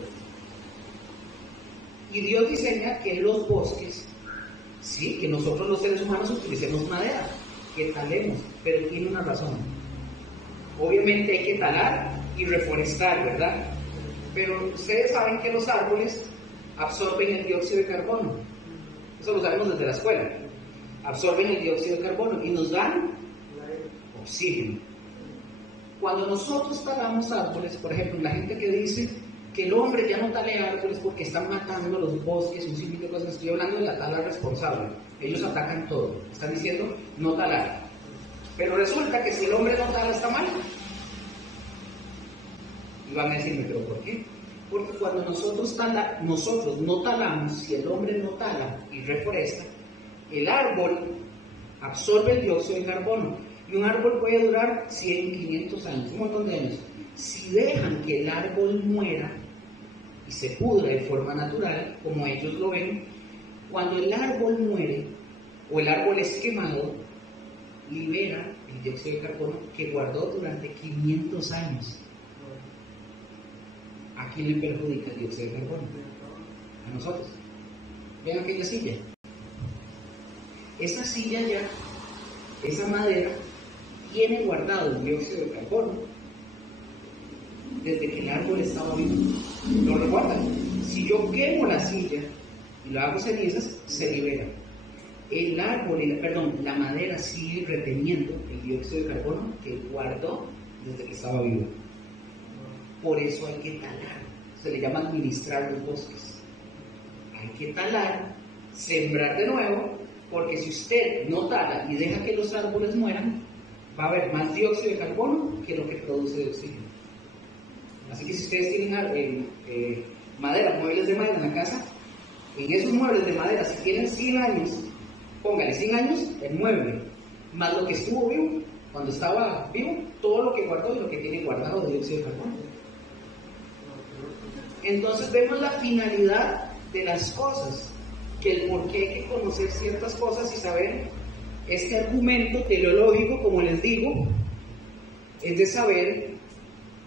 y Dios diseña que en los bosques, sí, que nosotros los seres humanos utilicemos madera, que talemos, pero tiene una razón. Obviamente hay que talar y reforestar, ¿verdad? Pero ustedes saben que los árboles absorben el dióxido de carbono. Eso lo sabemos desde la escuela. Absorben el dióxido de carbono y nos dan oxígeno. Cuando nosotros talamos árboles, por ejemplo, la gente que dice que el hombre ya no tale árboles porque están matando los bosques, un sinfín de cosas, estoy hablando de la tala responsable. Ellos atacan todo. Están diciendo no talar. Pero resulta que si el hombre no tala está mal. Y van a decirme, ¿pero por qué? Porque cuando nosotros no talamos, si el hombre no tala y reforesta, el árbol absorbe el dióxido de carbono. Y un árbol puede durar 100, 500 años, un montón de años. Si dejan que el árbol muera y se pudra de forma natural, como ellos lo ven, cuando el árbol muere o el árbol es quemado, libera el dióxido de carbono que guardó durante 500 años. ¿A quién le perjudica el dióxido de carbono? A nosotros. Vean aquella silla. Esa silla ya, esa madera, tiene guardado el dióxido de carbono desde que el árbol estaba vivo. ¿Lo recuerdan? Si yo quemo la silla y lo hago cenizas, se libera. El árbol, la madera sigue reteniendo el dióxido de carbono que guardó desde que estaba vivo. Por eso hay que talar. Se le llama administrar los bosques. Hay que talar, sembrar de nuevo, porque si usted no tala y deja que los árboles mueran, va a haber más dióxido de carbono que lo que produce de oxígeno. Así que si ustedes tienen madera, muebles de madera en la casa, en esos muebles de madera, si tienen 100 años, póngale 100 años el mueble, más lo que estuvo vivo, cuando estaba vivo, todo lo que guardó y lo que tiene guardado de dióxido de carbono. Entonces vemos la finalidad de las cosas, que el por qué hay que conocer ciertas cosas y saber este argumento teleológico, como les digo, es de saber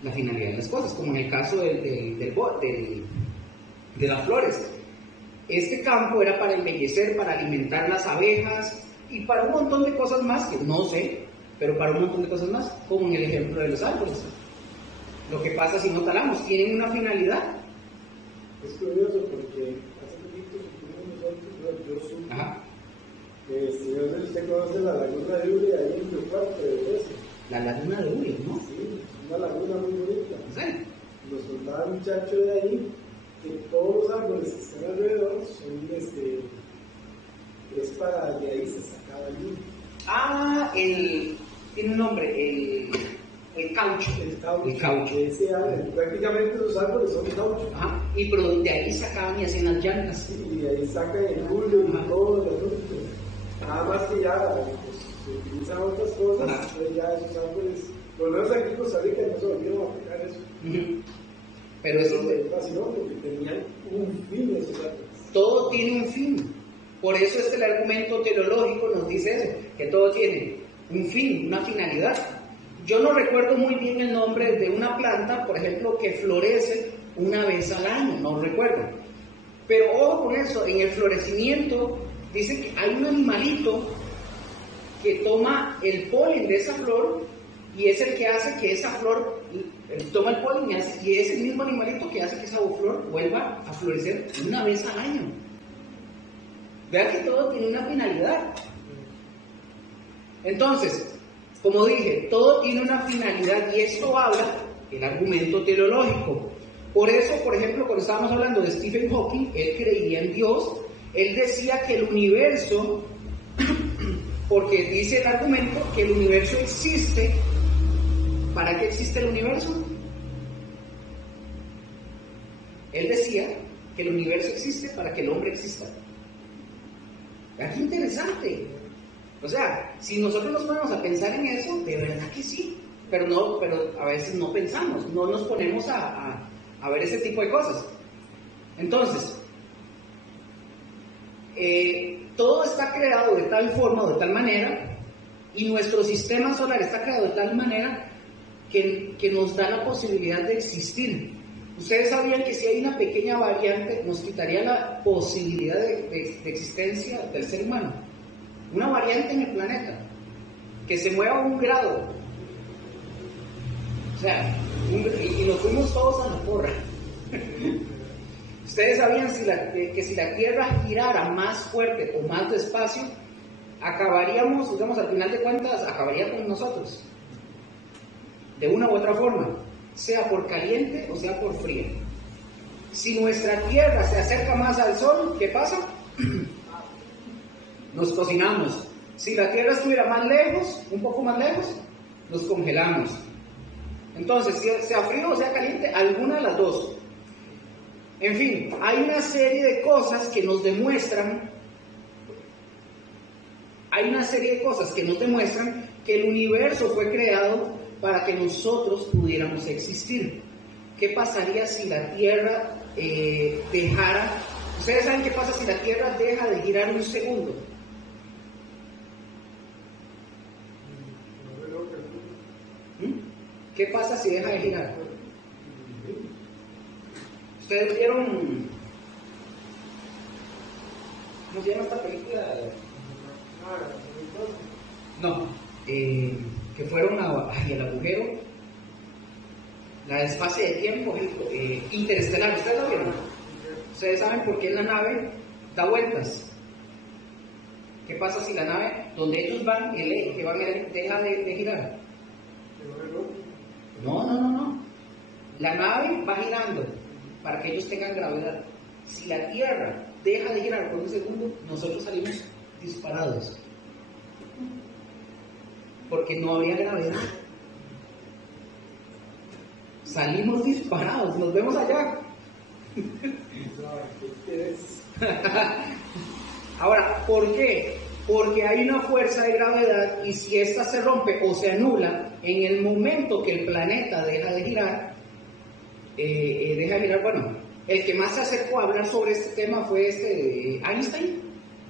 la finalidad de las cosas, como en el caso de las flores. Este campo era para embellecer, para alimentar las abejas y para un montón de cosas más que no sé, pero para un montón de cosas más, como en el ejemplo de los árboles. Lo que pasa si no talamos, tienen una finalidad. Es curioso porque hace poquito nosotros, yo supe que no sé si usted conoce la laguna de Uri, ahí en Rio Cuarto de eso. La laguna de Uri, ¿no? Sí, una laguna muy bonita. ¿Sí? Nos contaba el muchacho de ahí que todos los árboles que están alrededor son es para de ahí se sacaba el vino. Ah, tiene un nombre, el caucho. El caucho. Ese árbol, prácticamente los árboles son caucho. Ajá. Y pero de ahí sacaban y hacían las llantas. Sí, y de ahí sacan el julio y todo el asunto. Nada más que ya pues, se utilizan otras cosas, entonces ya esos árboles, por lo menos aquí en Costa Rica no se volvieron a aplicar eso. Pero eso es fácil, ¿no? Porque tenían un fin esos árboles. Todo tiene un fin. Por eso el argumento teleológico nos dice eso, que todo tiene un fin, una finalidad. Yo no recuerdo muy bien el nombre de una planta, por ejemplo, que florece una vez al año, no recuerdo. Pero ojo con eso, en el florecimiento dice que hay un animalito que toma el polen de esa flor y es el que hace que esa flor toma el polen y es el mismo animalito que hace que esa flor vuelva a florecer una vez al año. Vean que todo tiene una finalidad. Entonces, como dije, todo tiene una finalidad y esto habla del argumento teleológico. Por eso, por ejemplo, cuando estábamos hablando de Stephen Hawking, él creía en Dios, él decía que el universo, porque dice el argumento que el universo existe. ¿Para qué existe el universo? Él decía que el universo existe para que el hombre exista. Vean qué interesante. O sea, si nosotros nos ponemos a pensar en eso, de verdad que sí, pero a veces no pensamos, no nos ponemos a ver ese tipo de cosas. Entonces, todo está creado de tal forma o de tal manera, y nuestro sistema solar está creado de tal manera que nos da la posibilidad de existir. Ustedes sabían que si hay una pequeña variante nos quitaría la posibilidad de existencia del ser humano. Una variante en el planeta que se mueva 1 grado, o sea, y nos fuimos todos a la porra. Ustedes sabían que si la Tierra girara más fuerte o más despacio, acabaríamos, digamos, al final de cuentas, acabaría con nosotros, de una u otra forma, sea por caliente o sea por fría. Si nuestra Tierra se acerca más al Sol, ¿qué pasa? Nos cocinamos. Si la Tierra estuviera más lejos, un poco más lejos, nos congelamos. Entonces, sea frío o sea caliente, alguna de las dos. En fin, hay una serie de cosas que nos demuestran, que el universo fue creado para que nosotros pudiéramos existir. ¿Qué pasaría si la Tierra dejara? ¿Ustedes saben qué pasa si la Tierra deja de girar 1 segundo? ¿Qué pasa si deja de girar? ¿Ustedes vieron? ¿Cómo se llama esta película? No, que fueron al agujero, la de espacio de tiempo, Interestelar. ¿Ustedes lo vieron? ¿Ustedes saben por qué la nave da vueltas? ¿Qué pasa si la nave, donde ellos van, el eje que van deja de girar? No. La nave va girando para que ellos tengan gravedad. Si la Tierra deja de girar por 1 segundo, nosotros salimos disparados, porque no habría gravedad. Salimos disparados, nos vemos allá. Ahora, ¿por qué? Porque hay una fuerza de gravedad y si esta se rompe o se anula en el momento que el planeta deja de girar, bueno, el que más se acercó a hablar sobre este tema fue Einstein,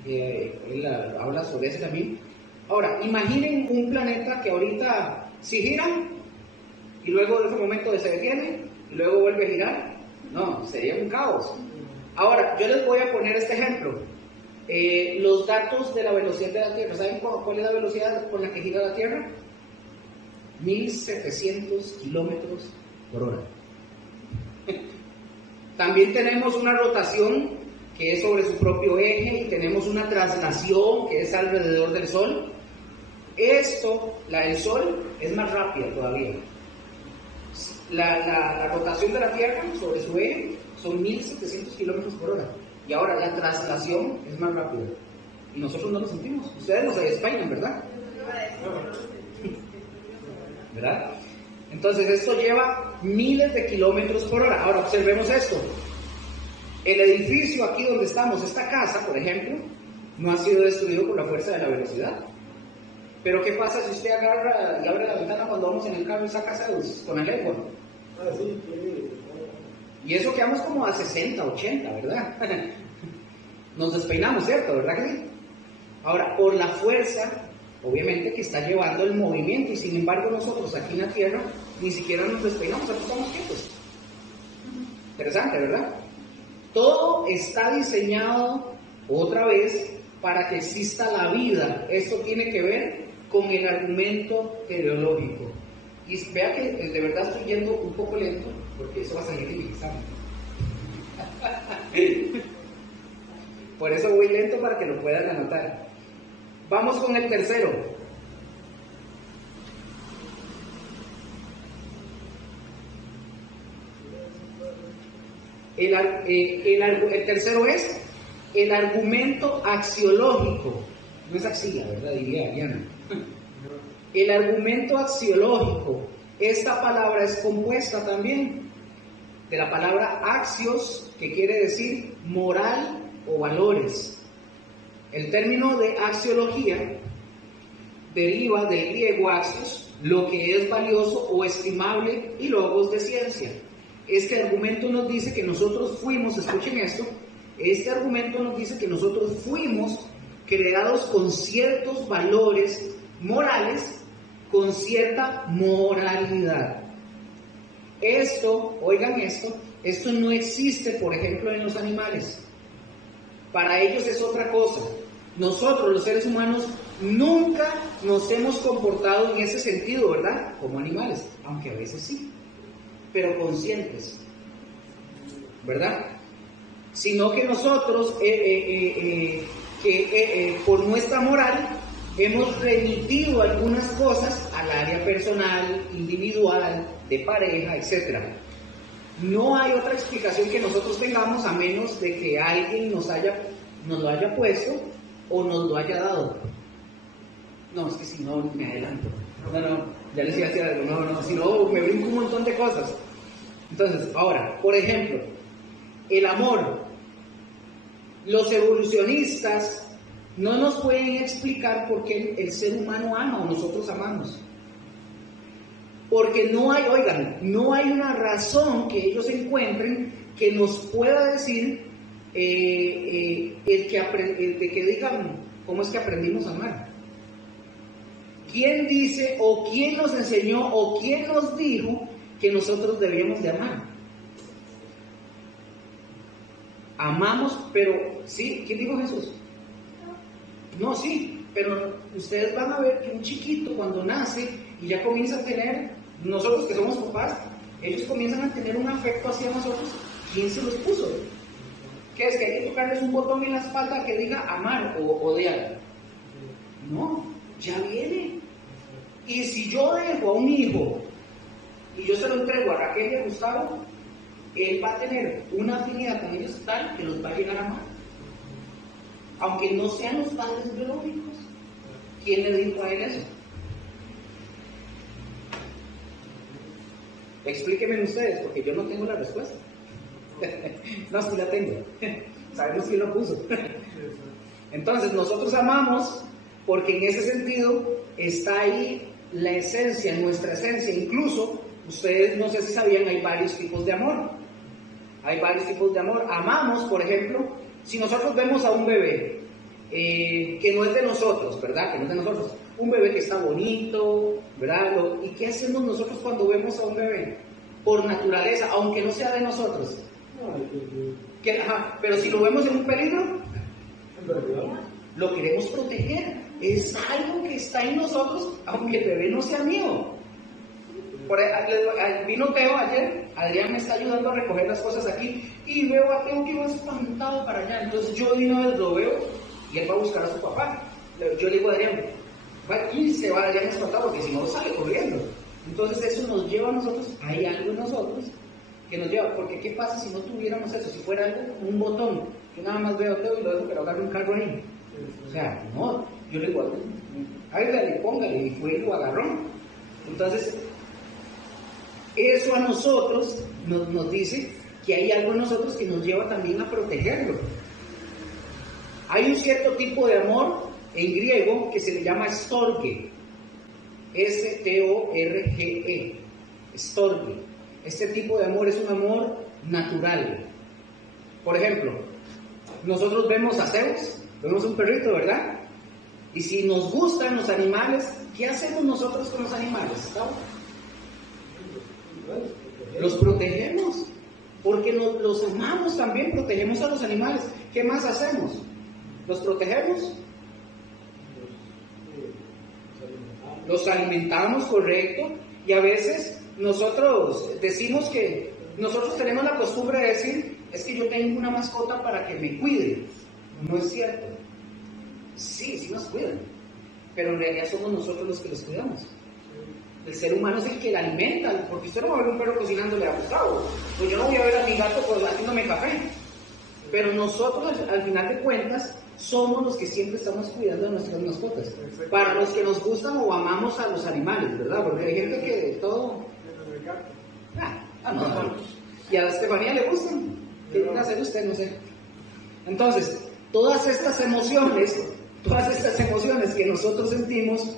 él habla sobre eso también. Ahora, imaginen un planeta que ahorita sí gira y luego de ese momento se detiene y luego vuelve a girar. No, sería un caos. Ahora, yo les voy a poner este ejemplo. Los datos de la velocidad de la Tierra. ¿Saben cuál es la velocidad con la que gira la Tierra? 1700 kilómetros por hora. También tenemos una rotación que es sobre su propio eje y tenemos una traslación que es alrededor del Sol. La del Sol es más rápida todavía. La rotación de la Tierra sobre su eje son 1700 kilómetros por hora. Y ahora la traslación es más rápida. Y nosotros no lo sentimos. Ustedes no se despeinan, ¿verdad? ¿Verdad? Entonces esto lleva miles de kilómetros por hora. Ahora observemos esto. El edificio aquí donde estamos, esta casa, por ejemplo, no ha sido destruido por la fuerza de la velocidad. Pero ¿qué pasa si usted agarra y abre la ventana cuando vamos en el carro y saca Zeus con la lengua? Y eso quedamos como a 60, 80, ¿verdad? Nos despeinamos, ¿cierto? ¿Verdad que sí? Ahora, por la fuerza, obviamente, que está llevando el movimiento, y sin embargo nosotros aquí en la Tierra ni siquiera nos despeinamos, aquí estamos quietos. Interesante, ¿verdad? Todo está diseñado otra vez para que exista la vida. Esto tiene que ver con el argumento teleológico. Y vea que de verdad estoy yendo un poco lento, porque eso va a salir en mi examen. Por eso voy lento para que lo puedan anotar. Vamos con el tercero. El tercero es el argumento axiológico. No es axila, ¿verdad? Diría Ariana. El argumento axiológico. Esta palabra es compuesta también de la palabra axios, que quiere decir moral o valores. El término de axiología deriva del griego axios, lo que es valioso o estimable, y logos de ciencia. Este argumento nos dice que nosotros fuimos, escuchen esto, este argumento nos dice que nosotros fuimos creados con ciertos valores morales, con cierta moralidad. Esto, oigan esto no existe, por ejemplo, en los animales. Para ellos es otra cosa. Nosotros, los seres humanos, nunca nos hemos comportado en ese sentido, ¿verdad? Como animales, aunque a veces sí, pero conscientes, ¿verdad? Sino que nosotros, por nuestra moral, hemos remitido algunas cosas al área personal, individual, de pareja, etc. No hay otra explicación que nosotros tengamos a menos de que alguien nos lo haya puesto o nos lo haya dado. No, es que si no me adelanto. No, ya les iba a decir algo. No, si no me brinco un montón de cosas. Entonces, ahora, por ejemplo, el amor. Los evolucionistas no nos pueden explicar por qué el ser humano ama o nosotros amamos. Porque no hay una razón que ellos encuentren que nos pueda decir de que digan cómo es que aprendimos a amar. ¿Quién dice o quién nos enseñó o quién nos dijo que nosotros debíamos de amar? Amamos, pero ¿sí? ¿Quién dijo Jesús? No, sí, pero ustedes van a ver que un chiquito cuando nace y ya comienza a tener, nosotros que somos papás, ellos comienzan a tener un afecto hacia nosotros. ¿Quién se los puso? ¿Qué es? ¿Que hay que tocarles un botón en la espalda que diga amar o odiar? No, ya viene. Y si yo dejo a un hijo y yo se lo entrego a Raquel y a Gustavo, él va a tener una afinidad con ellos tal que los va a llegar a amar. Aunque no sean los padres biológicos. ¿Quién le dijo a él eso? Explíquenme ustedes, porque yo no tengo la respuesta. No, sí la tengo. Sabemos quién lo puso. Entonces, nosotros amamos porque en ese sentido está ahí la esencia, nuestra esencia. Incluso, ustedes no sé si sabían, hay varios tipos de amor. Hay varios tipos de amor. Amamos, por ejemplo, si nosotros vemos a un bebé que no es de nosotros, ¿verdad? Que no es de nosotros. Un bebé que está bonito, ¿verdad? ¿Y qué hacemos nosotros cuando vemos a un bebé? Por naturaleza, aunque no sea de nosotros. Pero si lo vemos en un peligro, lo queremos proteger. Es algo que está en nosotros, aunque el bebé no sea mío. Vino Teo ayer, Adrián me está ayudando a recoger las cosas aquí, y veo a Teo que va espantado para allá. Entonces yo de una vez lo veo, y él va a buscar a su papá. Yo le digo a Adrián, y se va Adrián espantado, porque si no sale corriendo. Entonces eso nos lleva a nosotros, hay algo en nosotros que nos lleva, porque ¿qué pasa si no tuviéramos eso? Si fuera algo como un botón, yo nada más veo a Teo y lo dejo que lo agarre un carro ahí. O sea, no, yo le digo, hágale, póngale, y fue y lo agarró. Entonces, eso a nosotros nos dice que hay algo en nosotros que nos lleva también a protegerlo. Hay un cierto tipo de amor en griego que se le llama storge, S-T-O-R-G-E, storge. Este tipo de amor es un amor natural. Por ejemplo, nosotros vemos a Zeus, vemos un perrito, ¿verdad? Y si nos gustan los animales, ¿qué hacemos nosotros con los animales? ¿Los protegemos? Porque los amamos también, protegemos a los animales. ¿Qué más hacemos? ¿Los protegemos? Los alimentamos, correcto. Y a veces nosotros decimos que nosotros tenemos la costumbre de decir, es que yo tengo una mascota para que me cuide. No es cierto. Sí nos cuidan, pero en realidad somos nosotros los que los cuidamos. El ser humano es el que la alimenta, porque usted no va a ver un perro cocinándole a Gustavo, pues yo no voy a ver a mi gato pues haciéndome café. Pero nosotros, al final de cuentas, somos los que siempre estamos cuidando a nuestras mascotas. Para los que nos gustan o amamos a los animales, ¿verdad? Porque hay gente que de todo... no. Y a la Estefanía le gustan. ¿Qué van a hacer usted? No sé. Entonces, todas estas emociones que nosotros sentimos,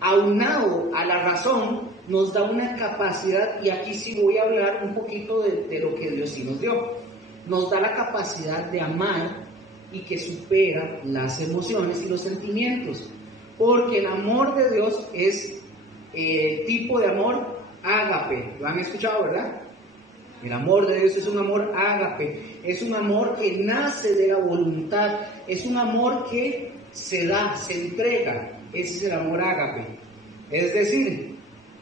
aunado a la razón, nos da una capacidad, y aquí sí voy a hablar un poquito de lo que Dios sí nos dio. Nos da la capacidad de amar y que supera las emociones y los sentimientos. Porque el amor de Dios es tipo de amor ágape. ¿Lo han escuchado, verdad? El amor de Dios es un amor ágape, es un amor que nace de la voluntad, es un amor que se da, se entrega. Ese es el amor ágape. Es decir,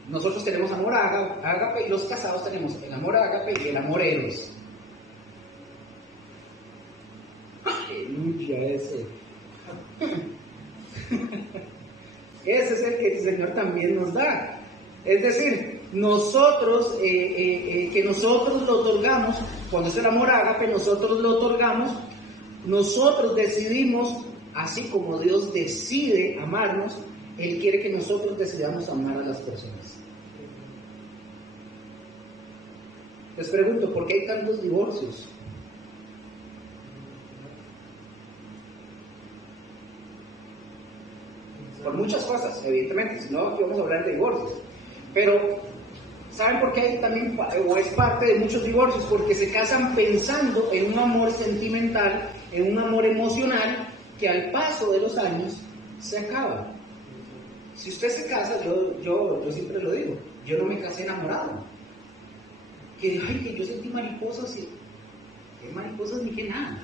nosotros tenemos amor ágape y los casados tenemos el amor ágape y el amor eros. Aleluya, ese. Ese es el que el Señor también nos da. Es decir, nosotros, que nosotros lo otorgamos, cuando es el amor ágape, nosotros lo otorgamos, nosotros decidimos, así como Dios decide amarnos, Él quiere que nosotros decidamos amar a las personas. Les pregunto, ¿por qué hay tantos divorcios? Por muchas cosas, evidentemente, si no, aquí vamos a hablar de divorcios. Pero, ¿saben por qué hay también, o es parte de muchos divorcios? Porque se casan pensando en un amor sentimental, en un amor emocional, que al paso de los años se acaba. Si usted se casa, yo siempre lo digo, yo no me casé enamorado. Que yo sentí mariposas y... ¿Qué mariposas ni qué nada?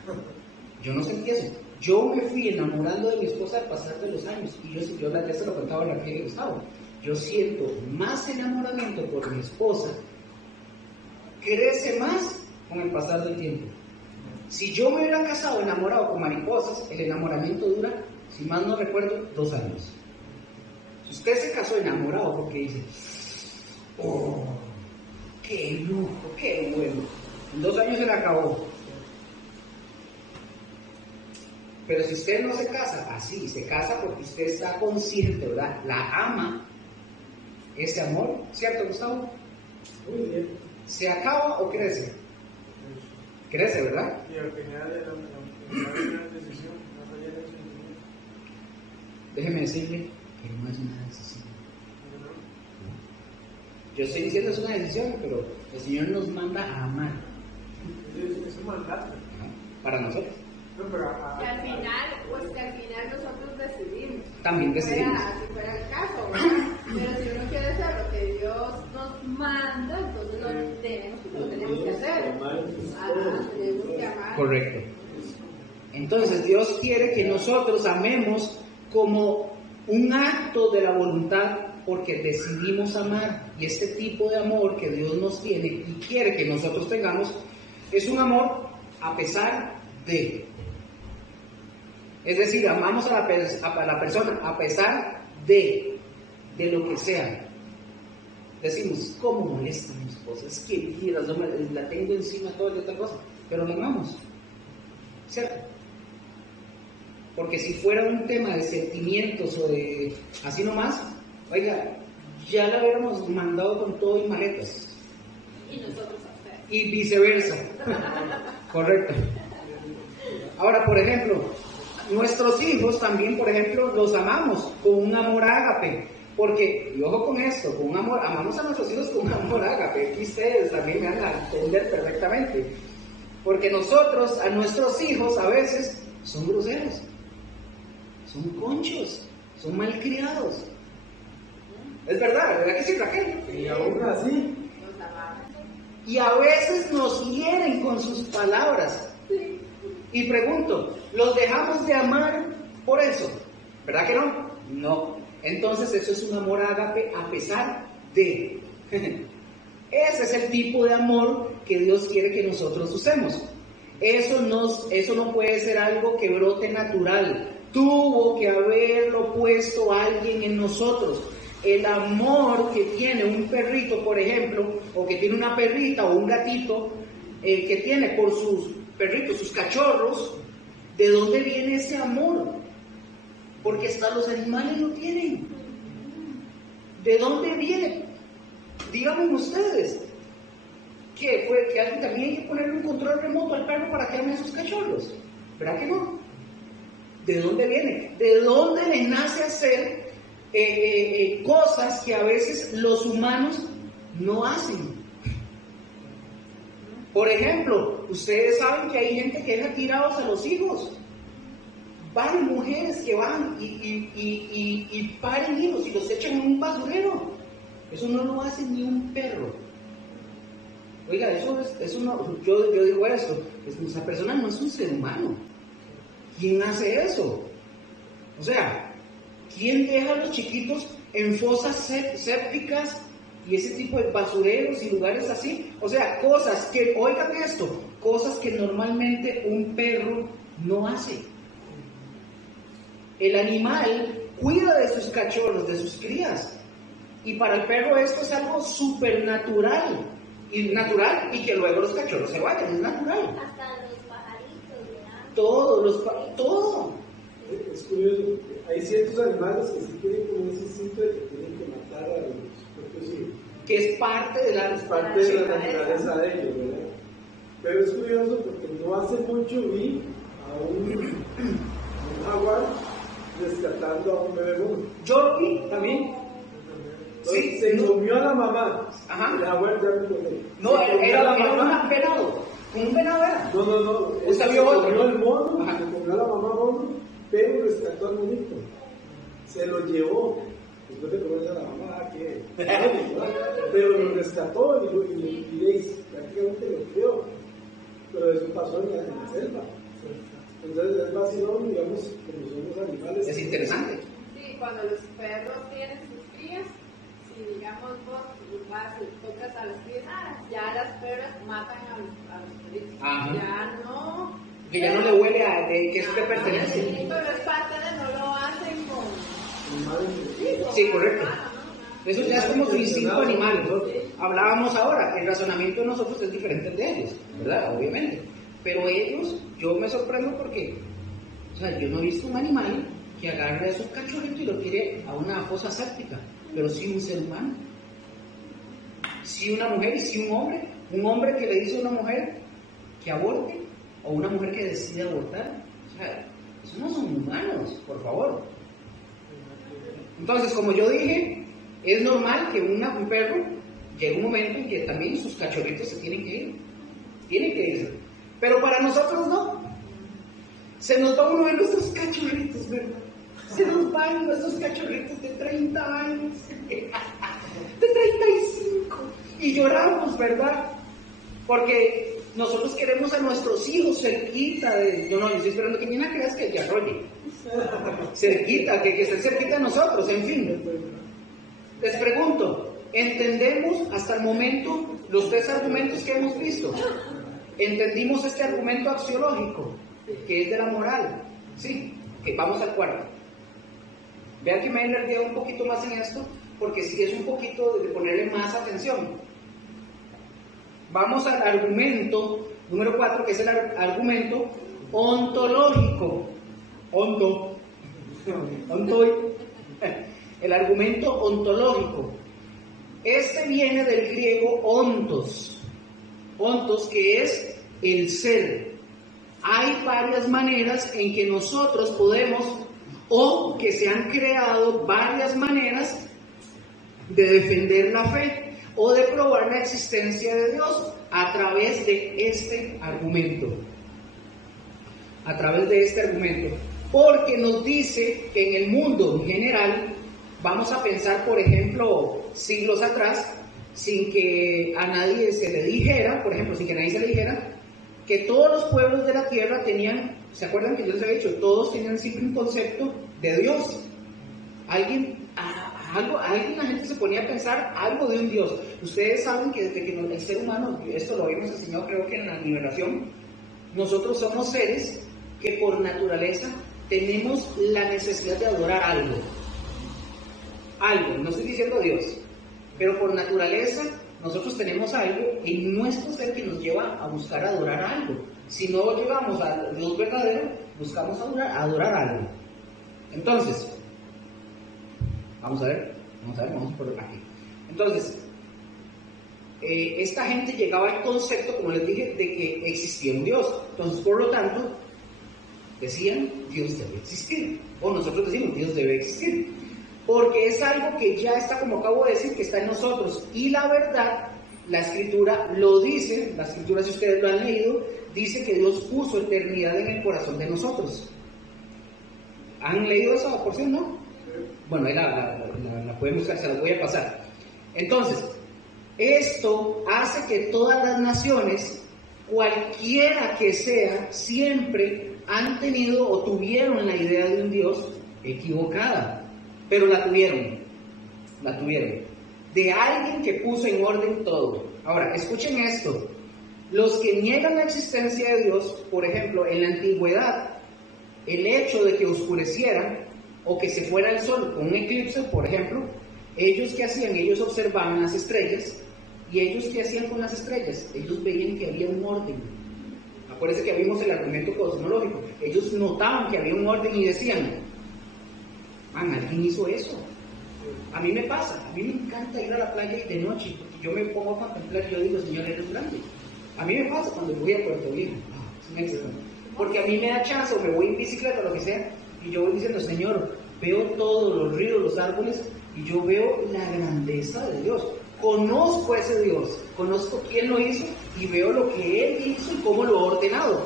Yo no sentí eso. Yo me fui enamorando de mi esposa al pasar de los años. Y yo ya se lo contaba a la que Gustavo. Yo siento más enamoramiento por mi esposa. Crece más con el pasar del tiempo. Si yo me hubiera casado enamorado con mariposas, el enamoramiento dura, si mal no recuerdo, 2 años. Si usted se casó enamorado porque dice, oh, qué lujo, qué bueno, en 2 años se le acabó. Pero si usted no se casa así, se casa porque usted está consciente, ¿verdad? La ama, ese amor, ¿cierto, Gustavo? Muy bien. ¿Se acaba o crece? Crece, ¿verdad? Y al final de la decisión, más allá del sentimiento. Déjeme decirle que no es una decisión. Yo estoy diciendo es una decisión, pero el Señor nos manda a amar. Es un mandato. Para nosotros. No, pero Que al final nosotros decidimos. También decidimos. Si fuera el caso, ¿verdad? Pero si uno quiere hacer lo que Dios nos manda, entonces lo tenemos que hacer. Tenemos que amar. Correcto. Entonces Dios quiere que nosotros amemos como un acto de la voluntad, porque decidimos amar. Y este tipo de amor que Dios nos tiene y quiere que nosotros tengamos es un amor a pesar de. Es decir, amamos a la persona a pesar de lo que sea. Decimos, ¿cómo molesta a mi esposa? Es que mira, la tengo encima todo y otra cosa, pero la amamos, ¿cierto? Porque si fuera un tema de sentimientos o de así nomás, oiga, ya la hubiéramos mandado con todo y maletas. Y nosotros a ustedes. Y viceversa. Correcto. Ahora, por ejemplo, nuestros hijos también, por ejemplo, los amamos con un amor ágape. Porque, y ojo con esto, con un amor, amamos a nuestros hijos con un amor ágape. Aquí ustedes también me van a entender perfectamente. Porque nosotros, a nuestros hijos, a veces, son groseros. Son conchos. Son malcriados. Es verdad, ¿verdad que sí, Raquel? y aún así, Nos amamos. Y a veces nos hieren con sus palabras. Y pregunto, ¿los dejamos de amar por eso? ¿Verdad que no? No. Entonces eso es un amor ágape a pesar de. Ese es el tipo de amor que Dios quiere que nosotros usemos. Eso no puede ser algo que brote natural. Tuvo que haberlo puesto alguien en nosotros. El amor que tiene un perrito, por ejemplo, o que tiene una perrita o un gatito, que tiene por sus perritos, sus cachorros, ¿de dónde viene ese amor? Porque hasta los animales lo tienen. ¿De dónde viene? Díganme ustedes. ¿Qué? ¿Fue que alguien también hay que ponerle un control remoto al perro para que ame a sus cachorros? ¿Verdad que no? ¿De dónde viene? ¿De dónde le nace hacer cosas que a veces los humanos no hacen? Por ejemplo, ustedes saben que hay gente que deja tirados a los hijos. Van mujeres que van y paren hijos y los echan en un basurero. Eso no lo hace ni un perro. Oiga, eso no, yo digo esto, esa persona no es un ser humano. ¿Quién hace eso? O sea, ¿quién deja a los chiquitos en fosas sépticas y ese tipo de basureros y lugares así? O sea, cosas que, oigan esto, cosas que normalmente un perro no hace. El animal cuida de sus cachorros, de sus crías. Y para el perro esto es algo supernatural. Y que luego los cachorros se vayan, es natural. Hasta los pajaritos, ¿verdad? Todo. Es curioso, hay ciertos animales que sí tienen como ese instinto de que tienen que matar a los propios hijos. Que es parte de la naturaleza de ellos, ¿verdad? Pero es curioso porque no hace mucho vi a un jaguar rescatando a un bebé mono. Yo vi también. Sí, se comió a la mamá. Ajá. El jaguar ya me comió. No, era un venado. Un venado era. No. ¿Usted vio otro? Se comió el mono, Ajá. se comió a la mamá mono, pero rescató al monito. Se lo llevó. Después de comerse a la mamá, ¿qué? Pero lo rescató y prácticamente lo crió. Pero eso pasó en la selva. Entonces es vacilón, digamos, como somos animales. Es interesante. Sí, cuando los perros tienen sus crías, si digamos vos vas y tocas a las crías, ya las perras matan a los perritos. Ajá. Ya no. Que ya no le huele a que es que pertenece. Sí, pero es parte de no lo hacen con. Sí, correcto. Eso ya es como su instinto animal. Hablábamos ahora, el razonamiento de nosotros es diferente al de ellos, ¿verdad? Obviamente. Pero ellos, yo me sorprendo porque, o sea, yo no he visto un animal que agarre a su cachorrito y lo tire a una fosa séptica, pero sí un ser humano. Sí una mujer y sí un hombre que le dice a una mujer que aborte, o una mujer que decide abortar. O sea, esos no son humanos, por favor. Entonces, como yo dije, es normal que un perro llegue un momento en que también sus cachorritos se tienen que ir. Tienen que irse. Pero para nosotros no. Se nos va uno de nuestros cachorritos, ¿verdad? Se nos van nuestros cachorritos de 30 años, de 35. Y lloramos, ¿verdad? Porque nosotros queremos a nuestros hijos cerquita de... Yo estoy esperando que Nina creas que ya arrolle. Cerquita, que estén cerquita de nosotros, en fin. Les pregunto, ¿entendemos hasta el momento los 3 argumentos que hemos visto? ¿Entendimos este argumento axiológico, que es de la moral? Sí, que vamos al cuarto. Vean que me he enredado un poquito más en esto, porque sí es un poquito de ponerle más atención. Vamos al argumento número 4, que es el argumento ontológico. El argumento ontológico. Este viene del griego ontos. Ontos, que es el ser. Hay varias maneras en que nosotros podemos, o que se han creado varias maneras de defender la fe o de probar la existencia de Dios a través de este argumento. A través de este argumento. Porque nos dice que en el mundo en general, vamos a pensar, por ejemplo, siglos atrás, sin que a nadie se le dijera, por ejemplo, sin que a nadie se le dijera, que todos los pueblos de la tierra tenían, ¿se acuerdan que yo les había dicho? Todos tenían siempre un concepto de Dios. La gente se ponía a pensar algo de un Dios. Ustedes saben que desde que el ser humano, esto lo habíamos enseñado creo que en la liberación, nosotros somos seres que por naturaleza tenemos la necesidad de adorar algo. Algo, no estoy diciendo Dios, pero por naturaleza nosotros tenemos algo en nuestro ser que nos lleva a buscar adorar algo. Si no llegamos a Dios verdadero, buscamos adorar algo. Entonces, vamos a ver por aquí. Entonces, esta gente llegaba al concepto, como les dije, de que existía un Dios. Entonces, por lo tanto, decían, Dios debe existir. O nosotros decimos, Dios debe existir. Porque es algo que ya está, como acabo de decir, que está en nosotros. Y la verdad, la Escritura lo dice, la Escritura, si ustedes lo han leído, dice que Dios puso eternidad en el corazón de nosotros. ¿Han leído esa porción, no? Bueno, ahí la pueden buscar, se las voy a pasar. Entonces, esto hace que todas las naciones, cualquiera que sea, siempre han tenido o tuvieron la idea de un Dios equivocada, pero la tuvieron, de alguien que puso en orden todo. Ahora, escuchen esto, los que niegan la existencia de Dios, por ejemplo, en la antigüedad, el hecho de que oscureciera o que se fuera el sol con un eclipse, por ejemplo, ellos ¿qué hacían? Ellos observaban las estrellas. ¿Y ellos qué hacían con las estrellas? Ellos veían que había un orden. Acuérdense que vimos el argumento cosmológico. Ellos notaban que había un orden y decían, alguien hizo eso. A mí me pasa, a mí me encanta ir a la playa y de noche, porque yo me pongo a contemplar y yo digo, Señor, eres grande. A mí me pasa cuando voy a Puerto Rico, porque a mí me da chance, o me voy en bicicleta o lo que sea, y yo voy diciendo, Señor, veo todos los ríos, los árboles, y yo veo la grandeza de Dios. Conozco a ese Dios, conozco quién lo hizo y veo lo que Él hizo y cómo lo ha ordenado.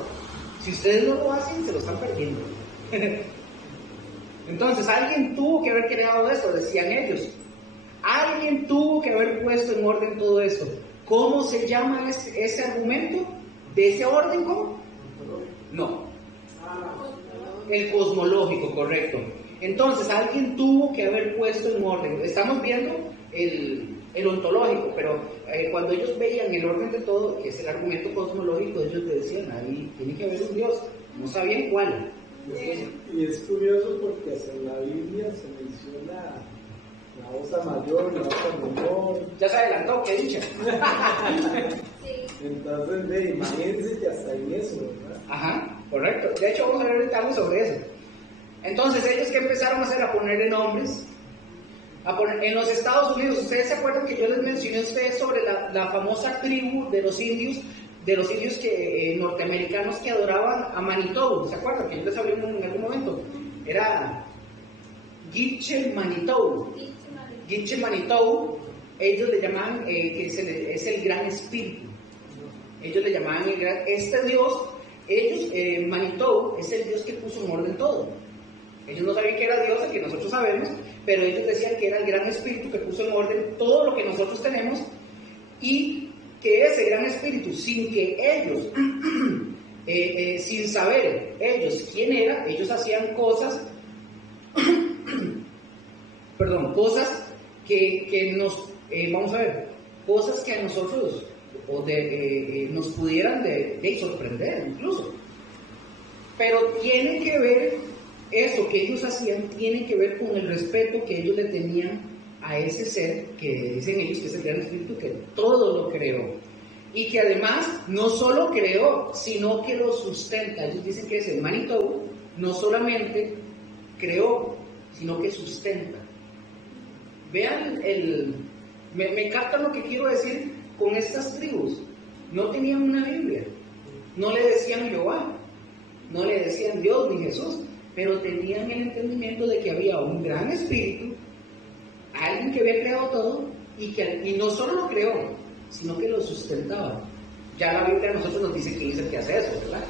Si ustedes no lo hacen, se lo están perdiendo. Entonces, alguien tuvo que haber creado eso, decían ellos. Alguien tuvo que haber puesto en orden todo eso. ¿Cómo se llama ese argumento? ¿De ese orden cómo? No. El cosmológico, correcto. Entonces, alguien tuvo que haber puesto en orden. Estamos viendo el ontológico, pero cuando ellos veían el orden de todo, que es el argumento cosmológico, ellos decían, ahí tiene que haber un Dios, no sabían cuál. Y es curioso porque hasta en la Biblia se menciona la osa mayor, la osa menor. Ya se adelantó, qué dicha. Entonces, imagínense que hasta en eso, ¿verdad? Ajá, correcto. De hecho, vamos a ver ahorita algo sobre eso. Entonces, ellos que empezaron a hacer, a ponerle nombres. En los Estados Unidos, ¿ustedes se acuerdan que yo les mencioné a ustedes sobre la famosa tribu de los indios que, norteamericanos que adoraban a Manitou? ¿Se acuerdan? Que yo les hablé en algún momento. Era Gitche Manitou. Ellos le llamaban, que es el gran espíritu. Ellos le llamaban este Dios, Manitou es el Dios que puso en orden todo. Ellos no sabían que era Dios, el que nosotros sabemos, pero ellos decían que era el gran espíritu que puso en orden todo lo que nosotros tenemos, y que ese gran espíritu, sin que ellos, sin saber ellos quién era, ellos hacían cosas, cosas que nos, vamos a ver, cosas que a nosotros nos pudieran de sorprender incluso, pero tienen que ver. Eso que ellos hacían tiene que ver con el respeto que ellos le tenían a ese ser que dicen ellos que es el gran espíritu que todo lo creó y que además no solo creó, sino que lo sustenta. Ellos dicen que ese Manitou no solamente creó, sino que sustenta. Vean, me captan lo que quiero decir con estas tribus. No tenían una Biblia, no le decían Jehová, no le decían Dios ni Jesús, pero tenían el entendimiento de que había un gran espíritu, alguien que había creado todo, y no solo lo creó, sino que lo sustentaba. Ya la Biblia a nosotros nos dice quién es el que hace eso, ¿verdad?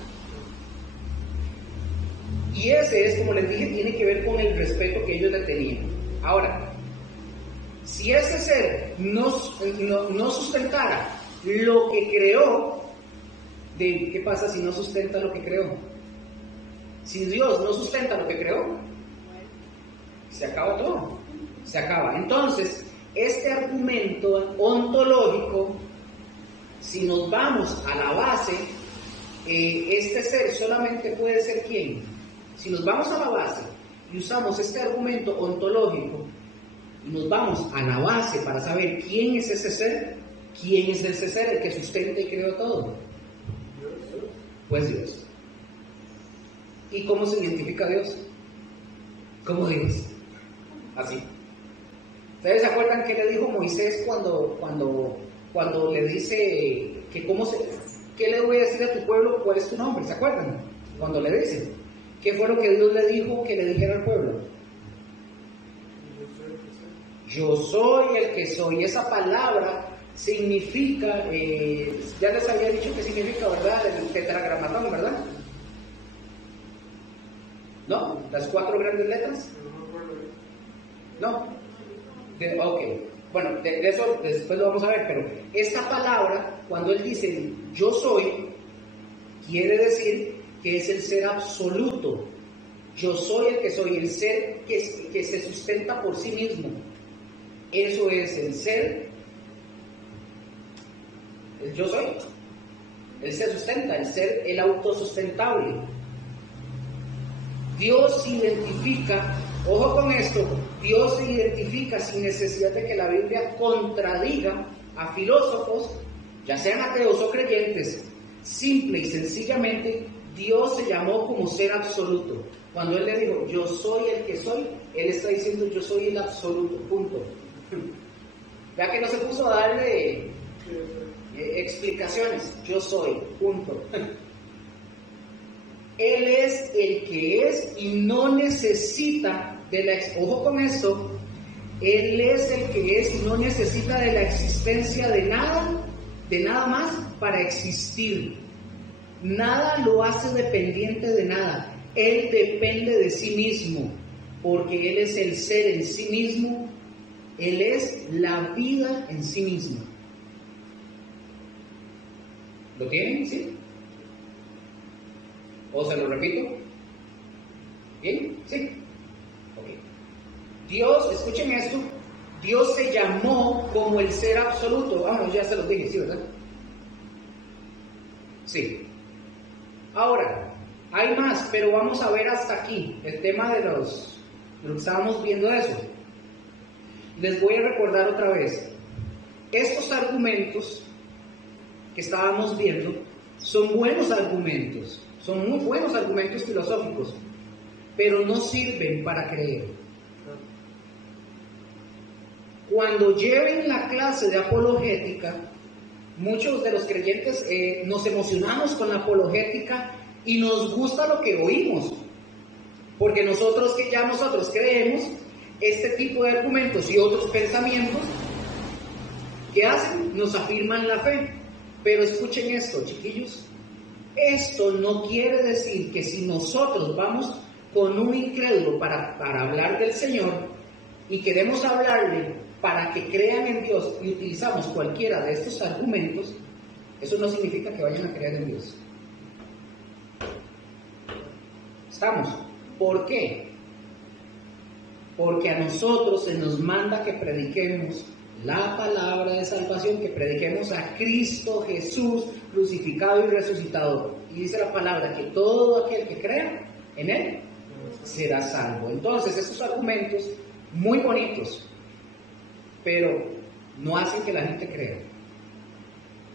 Y ese es, como les dije, tiene que ver con el respeto que ellos le tenían. Ahora, Si ese ser no sustentara lo que creó, ¿qué pasa si no sustenta lo que creó? Si Dios no sustenta lo que creó, se acaba todo, se acaba. Entonces, este argumento ontológico, si nos vamos a la base, este ser solamente puede ser ¿quién? Si nos vamos a la base y usamos este argumento ontológico y nos vamos a la base para saber quién es ese ser, ¿quién es ese ser el que sustenta y creó todo? Pues Dios. ¿Y cómo se identifica Dios? ¿Cómo Dios? Así. ¿Ustedes se acuerdan qué le dijo Moisés cuando le dice que qué le voy a decir a tu pueblo? ¿Cuál es tu nombre? ¿Se acuerdan? Cuando le dice, ¿qué fue lo que Dios le dijo que le dijera al pueblo? Yo soy el que soy. Esa palabra significa, ya les había dicho que significa, ¿verdad? El tetragramatón, ¿verdad? ¿No? Las 4 grandes letras. ¿No? Ok. Bueno, de eso después lo vamos a ver, pero esta palabra, cuando él dice yo soy, quiere decir que es el ser absoluto. Yo soy el que soy, el ser que se sustenta por sí mismo. Eso es el ser, el yo soy. Él se sustenta, el autosustentable. Dios se identifica, ojo con esto, Dios se identifica sin necesidad de que la Biblia contradiga a filósofos, ya sean ateos o creyentes. Simple y sencillamente, Dios se llamó como ser absoluto. Cuando Él le dijo, yo soy el que soy, Él está diciendo, yo soy el absoluto, punto. Ya que no se puso a darle explicaciones, yo soy, punto. Él es el que es y no necesita de la... Ojo con esto, Él es el que es y no necesita de la existencia de nada más para existir. Nada lo hace dependiente de nada. Él depende de sí mismo, porque Él es el ser en sí mismo. Él es la vida en sí mismo. ¿Lo tienen? ¿Sí? ¿O se lo repito? ¿Bien? ¿Sí? Ok. Dios, escuchen esto, Dios se llamó como el ser absoluto. Vamos, ya se los dije, ¿sí, verdad? Sí. Ahora, hay más, pero vamos a ver hasta aquí el tema de lo que estábamos viendo eso. Les voy a recordar otra vez. Estos argumentos que estábamos viendo son buenos argumentos. Son muy buenos argumentos filosóficos, pero no sirven para creer. Cuando lleven la clase de apologética, muchos de los creyentes nos emocionamos con la apologética y nos gusta lo que oímos, porque nosotros creemos este tipo de argumentos y otros pensamientos que hacen, nos afirman la fe. Pero escuchen esto, chiquillos. Esto no quiere decir que si nosotros vamos con un incrédulo para hablar del Señor y queremos hablarle para que crean en Dios y utilizamos cualquiera de estos argumentos, eso no significa que vayan a creer en Dios. ¿Estamos? ¿Por qué? Porque a nosotros se nos manda que prediquemos la palabra de salvación, que prediquemos a Cristo Jesús crucificado y resucitado. Y dice la palabra que todo aquel que crea en Él será salvo. Entonces, estos argumentos muy bonitos, pero no hacen que la gente crea.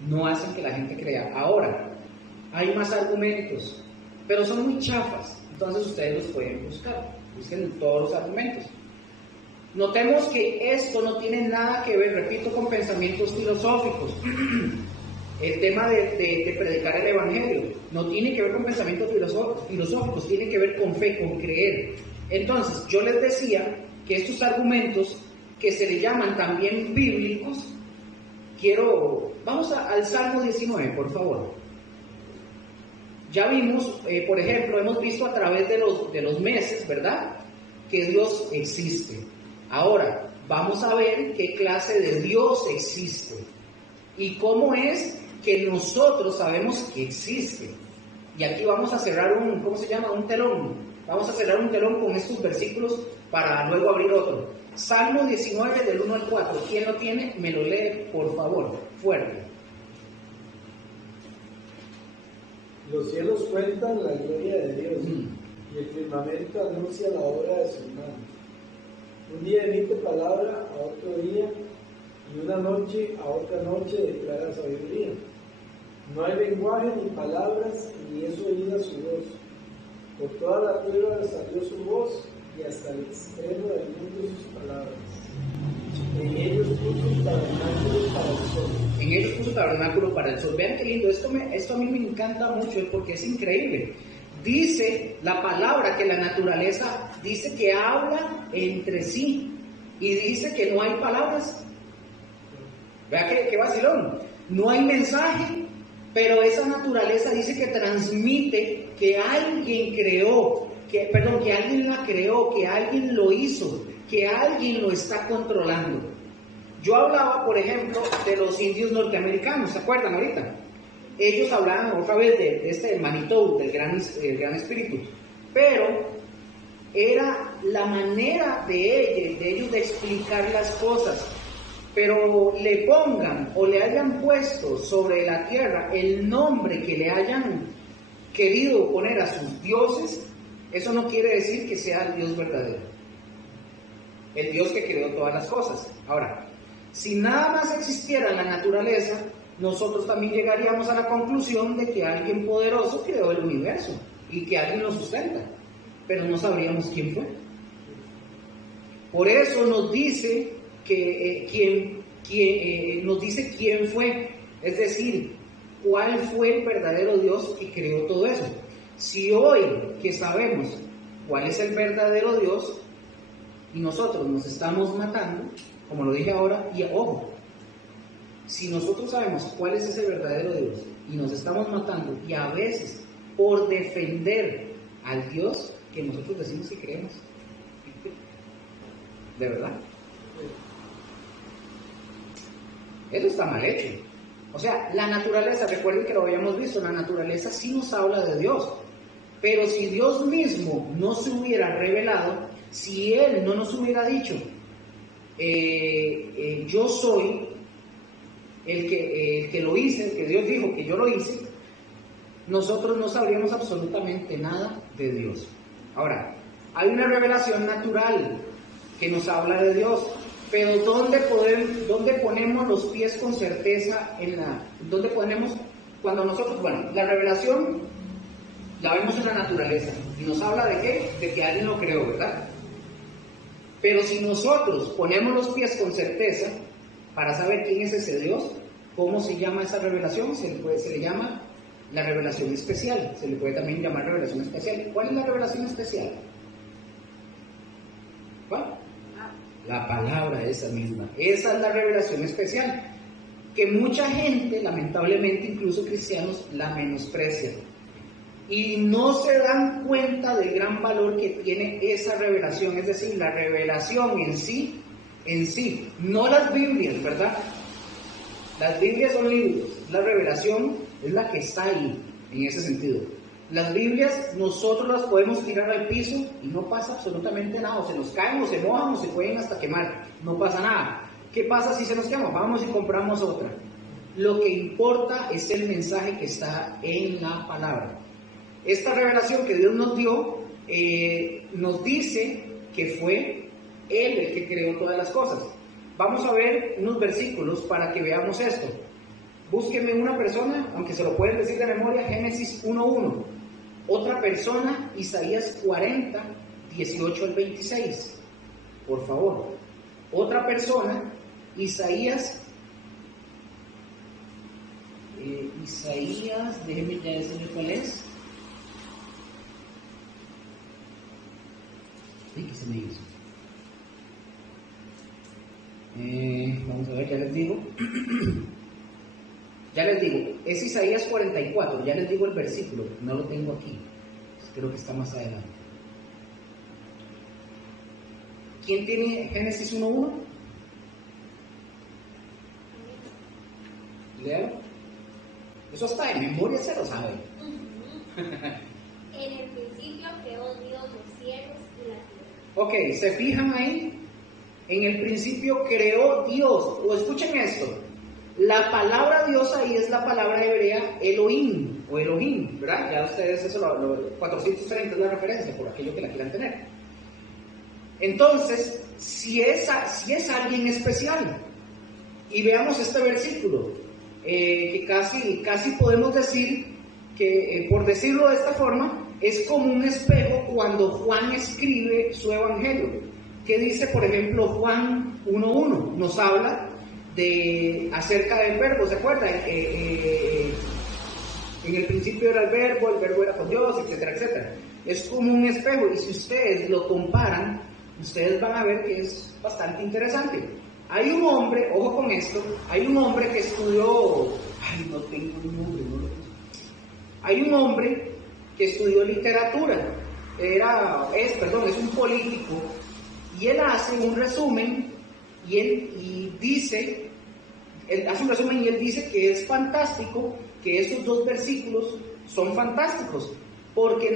No hacen que la gente crea. Ahora, hay más argumentos, pero son muy chafas. Entonces ustedes los pueden buscar. Busquen todos los argumentos. Notemos que esto no tiene nada que ver, repito, con pensamientos filosóficos. El tema de predicar el Evangelio no tiene que ver con pensamientos filosóficos, tiene que ver con fe, con creer. Entonces, yo les decía que estos argumentos que se le llaman también bíblicos, vamos al Salmo 19, por favor. Ya vimos, por ejemplo, hemos visto a través de los meses, ¿verdad?, que Dios existe. Ahora, vamos a ver qué clase de Dios existe y cómo es que nosotros sabemos que existe. Y aquí vamos a cerrar un telón. Vamos a cerrar un telón con estos versículos para luego abrir otro. Salmo 19 del 1 al 4. ¿Quién lo tiene? Me lo lee, por favor, fuerte. Los cielos cuentan la gloria de Dios, y el firmamento anuncia la obra de sus manos. Un día emite palabra a otro día, y una noche a otra noche declara sabiduría. No hay lenguaje ni palabras, ni es oída su voz. Por toda la tierra salió su voz, y hasta el extremo del mundo sus palabras. En ellos puso tabernáculo para el sol. En ellos puso tabernáculo para el sol. Vean qué lindo, esto a mí me encanta mucho porque es increíble. Dice la palabra que la naturaleza dice que habla entre sí y dice que no hay palabras. Vea qué vacilón. No hay mensaje, pero esa naturaleza dice que transmite que alguien creó, que alguien la creó, que alguien lo hizo, que alguien lo está controlando. Yo hablaba, por ejemplo, de los indios norteamericanos, ¿se acuerdan ahorita? Ellos hablaban otra vez del Manitou, del gran espíritu, pero era la manera de ellos de explicar las cosas. Pero le pongan o le hayan puesto sobre la tierra el nombre que le hayan querido poner a sus dioses, eso no quiere decir que sea el Dios verdadero, el Dios que creó todas las cosas. Ahora, si nada más existiera en la naturaleza, nosotros también llegaríamos a la conclusión de que alguien poderoso creó el universo y que alguien lo sustenta, pero no sabríamos quién fue. Por eso nos dice nos dice quién fue, es decir, cuál fue el verdadero Dios que creó todo eso. Si hoy que sabemos cuál es el verdadero Dios y nosotros nos estamos matando, como lo dije ahora, y ojo, si nosotros sabemos cuál es ese verdadero Dios y nos estamos matando, y a veces por defender al Dios que nosotros decimos que creemos, ¿de verdad? Eso está mal hecho. O sea, la naturaleza, recuerden que lo habíamos visto, la naturaleza sí nos habla de Dios, pero si Dios mismo no se hubiera revelado, si Él no nos hubiera dicho, yo soy el que lo hice, el que Dios dijo que yo lo hice, nosotros no sabríamos absolutamente nada de Dios. Ahora, hay una revelación natural que nos habla de Dios, pero ¿dónde ponemos los pies con certeza dónde ponemos, cuando nosotros, la revelación la vemos en la naturaleza, y nos habla de qué? De que alguien lo creó, ¿verdad? Pero si nosotros ponemos los pies con certeza para saber quién es ese Dios, ¿cómo se llama esa revelación? Se le llama la revelación especial, se le puede también llamar revelación especial. ¿Cuál es la revelación especial? ¿Cuál? La palabra esa misma. Esa es la revelación especial, que mucha gente, lamentablemente incluso cristianos, la menosprecia y no se dan cuenta del gran valor que tiene esa revelación, es decir, la revelación en sí, no las Biblias, ¿verdad? Las Biblias son libros, la revelación es la que está ahí, en ese sentido. Las Biblias nosotros las podemos tirar al piso y no pasa absolutamente nada, o se nos caen, o se mojan, o se pueden hasta quemar, no pasa nada. ¿Qué pasa si se nos quema? Vamos y compramos otra. Lo que importa es el mensaje que está en la palabra. Esta revelación que Dios nos dio nos dice que fue Él el que creó todas las cosas. Vamos a ver unos versículos para que veamos esto. Búsquenme una persona, aunque se lo pueden decir de memoria, Génesis 1:1. Otra persona, Isaías 40, 18 al 26. Por favor. Otra persona, Isaías, déjenme ya decirle cuál es. Sí, que se me hizo. Vamos a ver, ya les digo. Es Isaías 44, ya les digo el versículo, no lo tengo aquí, creo que está más adelante. ¿Quién tiene Génesis 1:1? Léalo. Eso hasta en memoria se lo sabe. En el principio creó Dios los cielos y la tierra. Ok, ¿se fijan ahí? En el principio creó Dios. O escuchen esto. La palabra Dios ahí es la palabra hebrea Elohim o Elohim, ¿verdad? Ya ustedes, eso 430 es la referencia, por aquello que la quieran tener. Entonces, si es alguien especial, y veamos este versículo, que casi podemos decir que, por decirlo de esta forma, es como un espejo cuando Juan escribe su evangelio. ¿Qué dice, por ejemplo, Juan 1.1? Nos habla acerca del verbo, ¿se acuerdan? En el principio era el verbo era con Dios, etcétera, etcétera. Es como un espejo, y si ustedes lo comparan, ustedes van a ver que es bastante interesante. Hay un hombre, ojo con esto, hay un hombre que estudió, no tengo un nombre, no lo tengo. Hay un hombre que estudió literatura, es un político, y él hace un resumen, él dice que es fantástico, que estos dos versículos son fantásticos, porque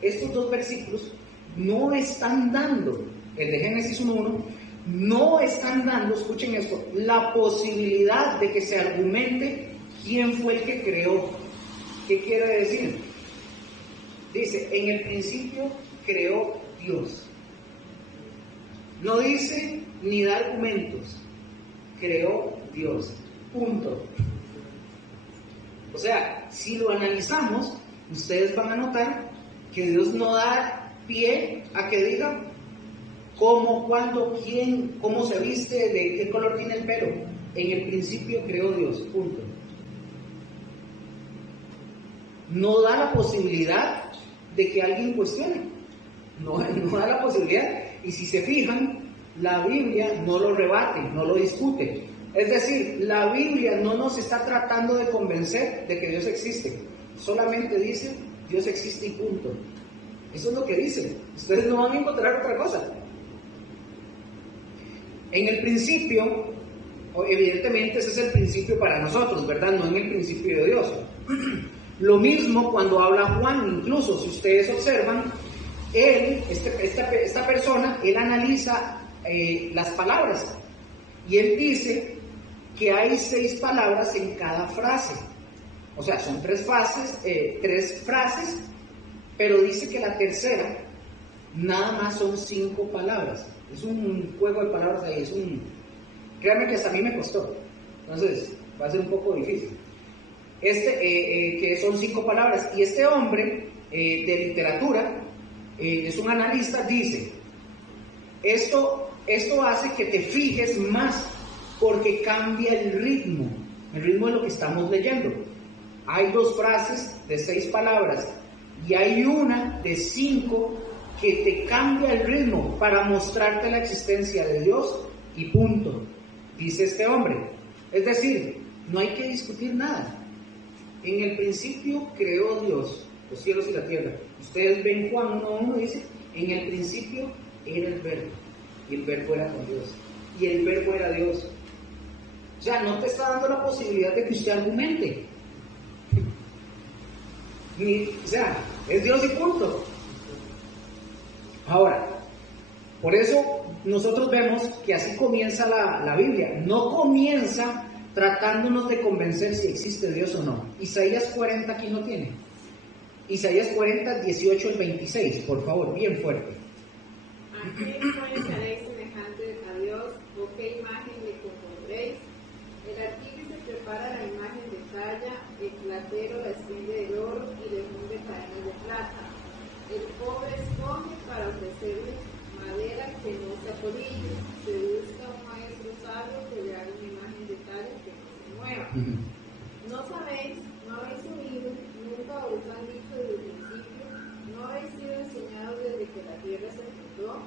estos dos versículos no están dando, el de Génesis 1.1, no están dando, escuchen esto, la posibilidad de que se argumente quién fue el que creó. ¿Qué quiere decir? Dice, en el principio creó Dios. No dice ni da argumentos. Creó Dios. Punto. O sea, si lo analizamos, ustedes van a notar que Dios no da pie a que diga cómo, cuándo, quién, cómo se viste, de qué color tiene el pelo. En el principio creó Dios. Punto. No da la posibilidad de que alguien cuestione. No da la posibilidad. Y si se fijan, la Biblia no lo rebate, no lo discute. Es decir, la Biblia no nos está tratando de convencer de que Dios existe. Solamente dice, Dios existe y punto. Eso es lo que dice. Ustedes no van a encontrar otra cosa. En el principio, evidentemente ese es el principio para nosotros, ¿verdad? No en el principio de Dios. Lo mismo cuando habla Juan, incluso si ustedes observan, esta persona, él analiza las palabras y él dice que hay 6 palabras en cada frase. O sea, son 3 frases, pero dice que la tercera nada más son 5 palabras. Es un juego de palabras ahí, créanme que hasta a mí me costó, entonces va a ser un poco difícil. Que son 5 palabras, y este hombre de literatura, es un analista, dice, esto hace que te fijes más, porque cambia el ritmo de lo que estamos leyendo. Hay 2 frases de 6 palabras, y hay una de 5 que te cambia el ritmo para mostrarte la existencia de Dios, y punto, dice este hombre. Es decir, no hay que discutir nada. En el principio creó Dios los cielos y la tierra. Ustedes ven Juan 1.1, dice, en el principio era el verbo, y el verbo era con Dios, y el verbo era Dios. O sea, no te está dando la posibilidad de que usted argumente. O sea, es Dios y punto. Ahora, por eso nosotros vemos que así comienza la Biblia. No comienza tratándonos de convencer si existe Dios o no. Isaías 40, ¿quién lo tiene? Isaías 40, 18 al 26, por favor, bien fuerte. ¿A qué pues haréis semejante a Dios, o qué imagen le compondréis? El artífice prepara la imagen de talla, el platero la extiende de oro y le funde cadenas de plata. El pobre escoge para ofrecerle madera que no se apolille. Se busca un maestro sabio que le haga una imagen de talla que no se mueva. ¿No sabéis, no habéis oído, nunca os han dicho desde el principio, no habéis sido enseñados desde que la tierra se fundó?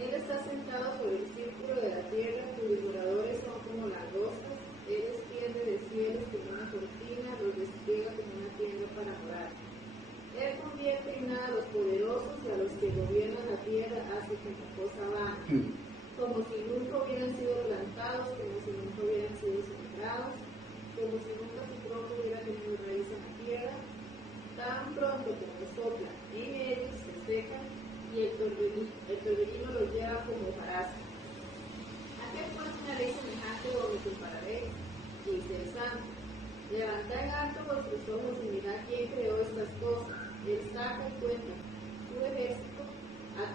Él está sentado sobre el círculo de la tierra, cuyos moradores son como langostas. Él extiende de cielos como una cortina, los despliega como una tienda para morar. Él convierte en nada a los poderosos, y a los que gobiernan la tierra hace como cosa vana. Como si nunca hubieran sido plantados, como si nunca hubieran sido sembrados,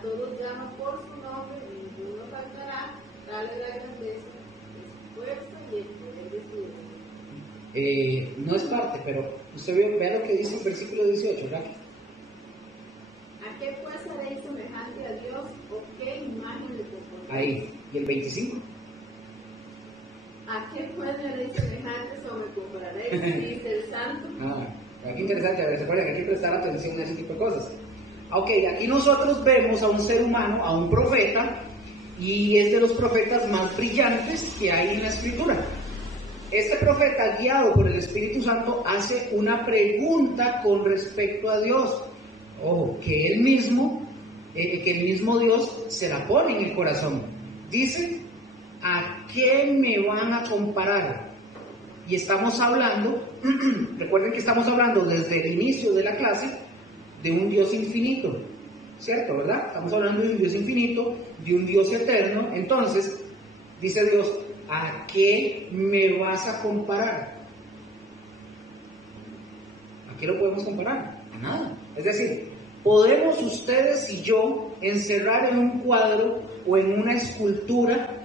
todos llama por su nombre, ninguno faltará, tal es la grandeza de su fuerza y el poder de su derecho. No es parte, pero usted vea lo que dice el versículo 18, ¿verdad? ¿A qué pues haréis semejante a Dios o qué imagen le compondréis? Ahí, y el 25. ¿A qué pues me haréis semejantes o me compararéis? Dice el santo. Qué interesante, a ver, se acuerdan que hay que prestar atención a ese tipo de cosas. Ok, aquí nosotros vemos a un ser humano, a un profeta, y es de los profetas más brillantes que hay en la Escritura. Este profeta, guiado por el Espíritu Santo, hace una pregunta con respecto a Dios. Ojo, que el mismo Dios se la pone en el corazón. Dice, ¿a qué me van a comparar? Y estamos hablando, recuerden que estamos hablando desde el inicio de la clase, de un Dios infinito, ¿cierto? ¿Verdad? Estamos hablando de un Dios infinito, de un Dios eterno. Entonces, dice Dios, ¿a qué me vas a comparar? ¿A qué lo podemos comparar? A nada. Es decir, ¿podemos ustedes y yo encerrar en un cuadro o en una escultura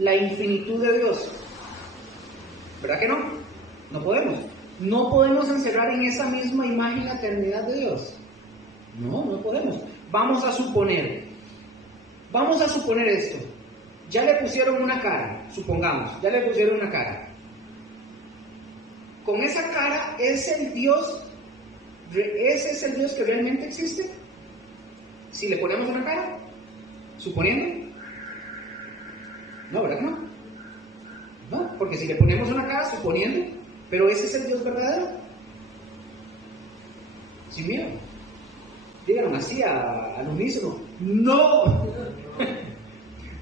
la infinitud de Dios? ¿Verdad que no? No podemos. No podemos encerrar en esa misma imagen la eternidad de Dios. No podemos. Vamos a suponer esto. Ya le pusieron una cara, supongamos, ya le pusieron una cara. Con esa cara, ¿ese es el Dios que realmente existe? Si le ponemos una cara, suponiendo. No, ¿verdad que no? No, porque si le ponemos una cara, suponiendo, pero ese es el Dios verdadero. Sí, mira, digan así al unísono, no,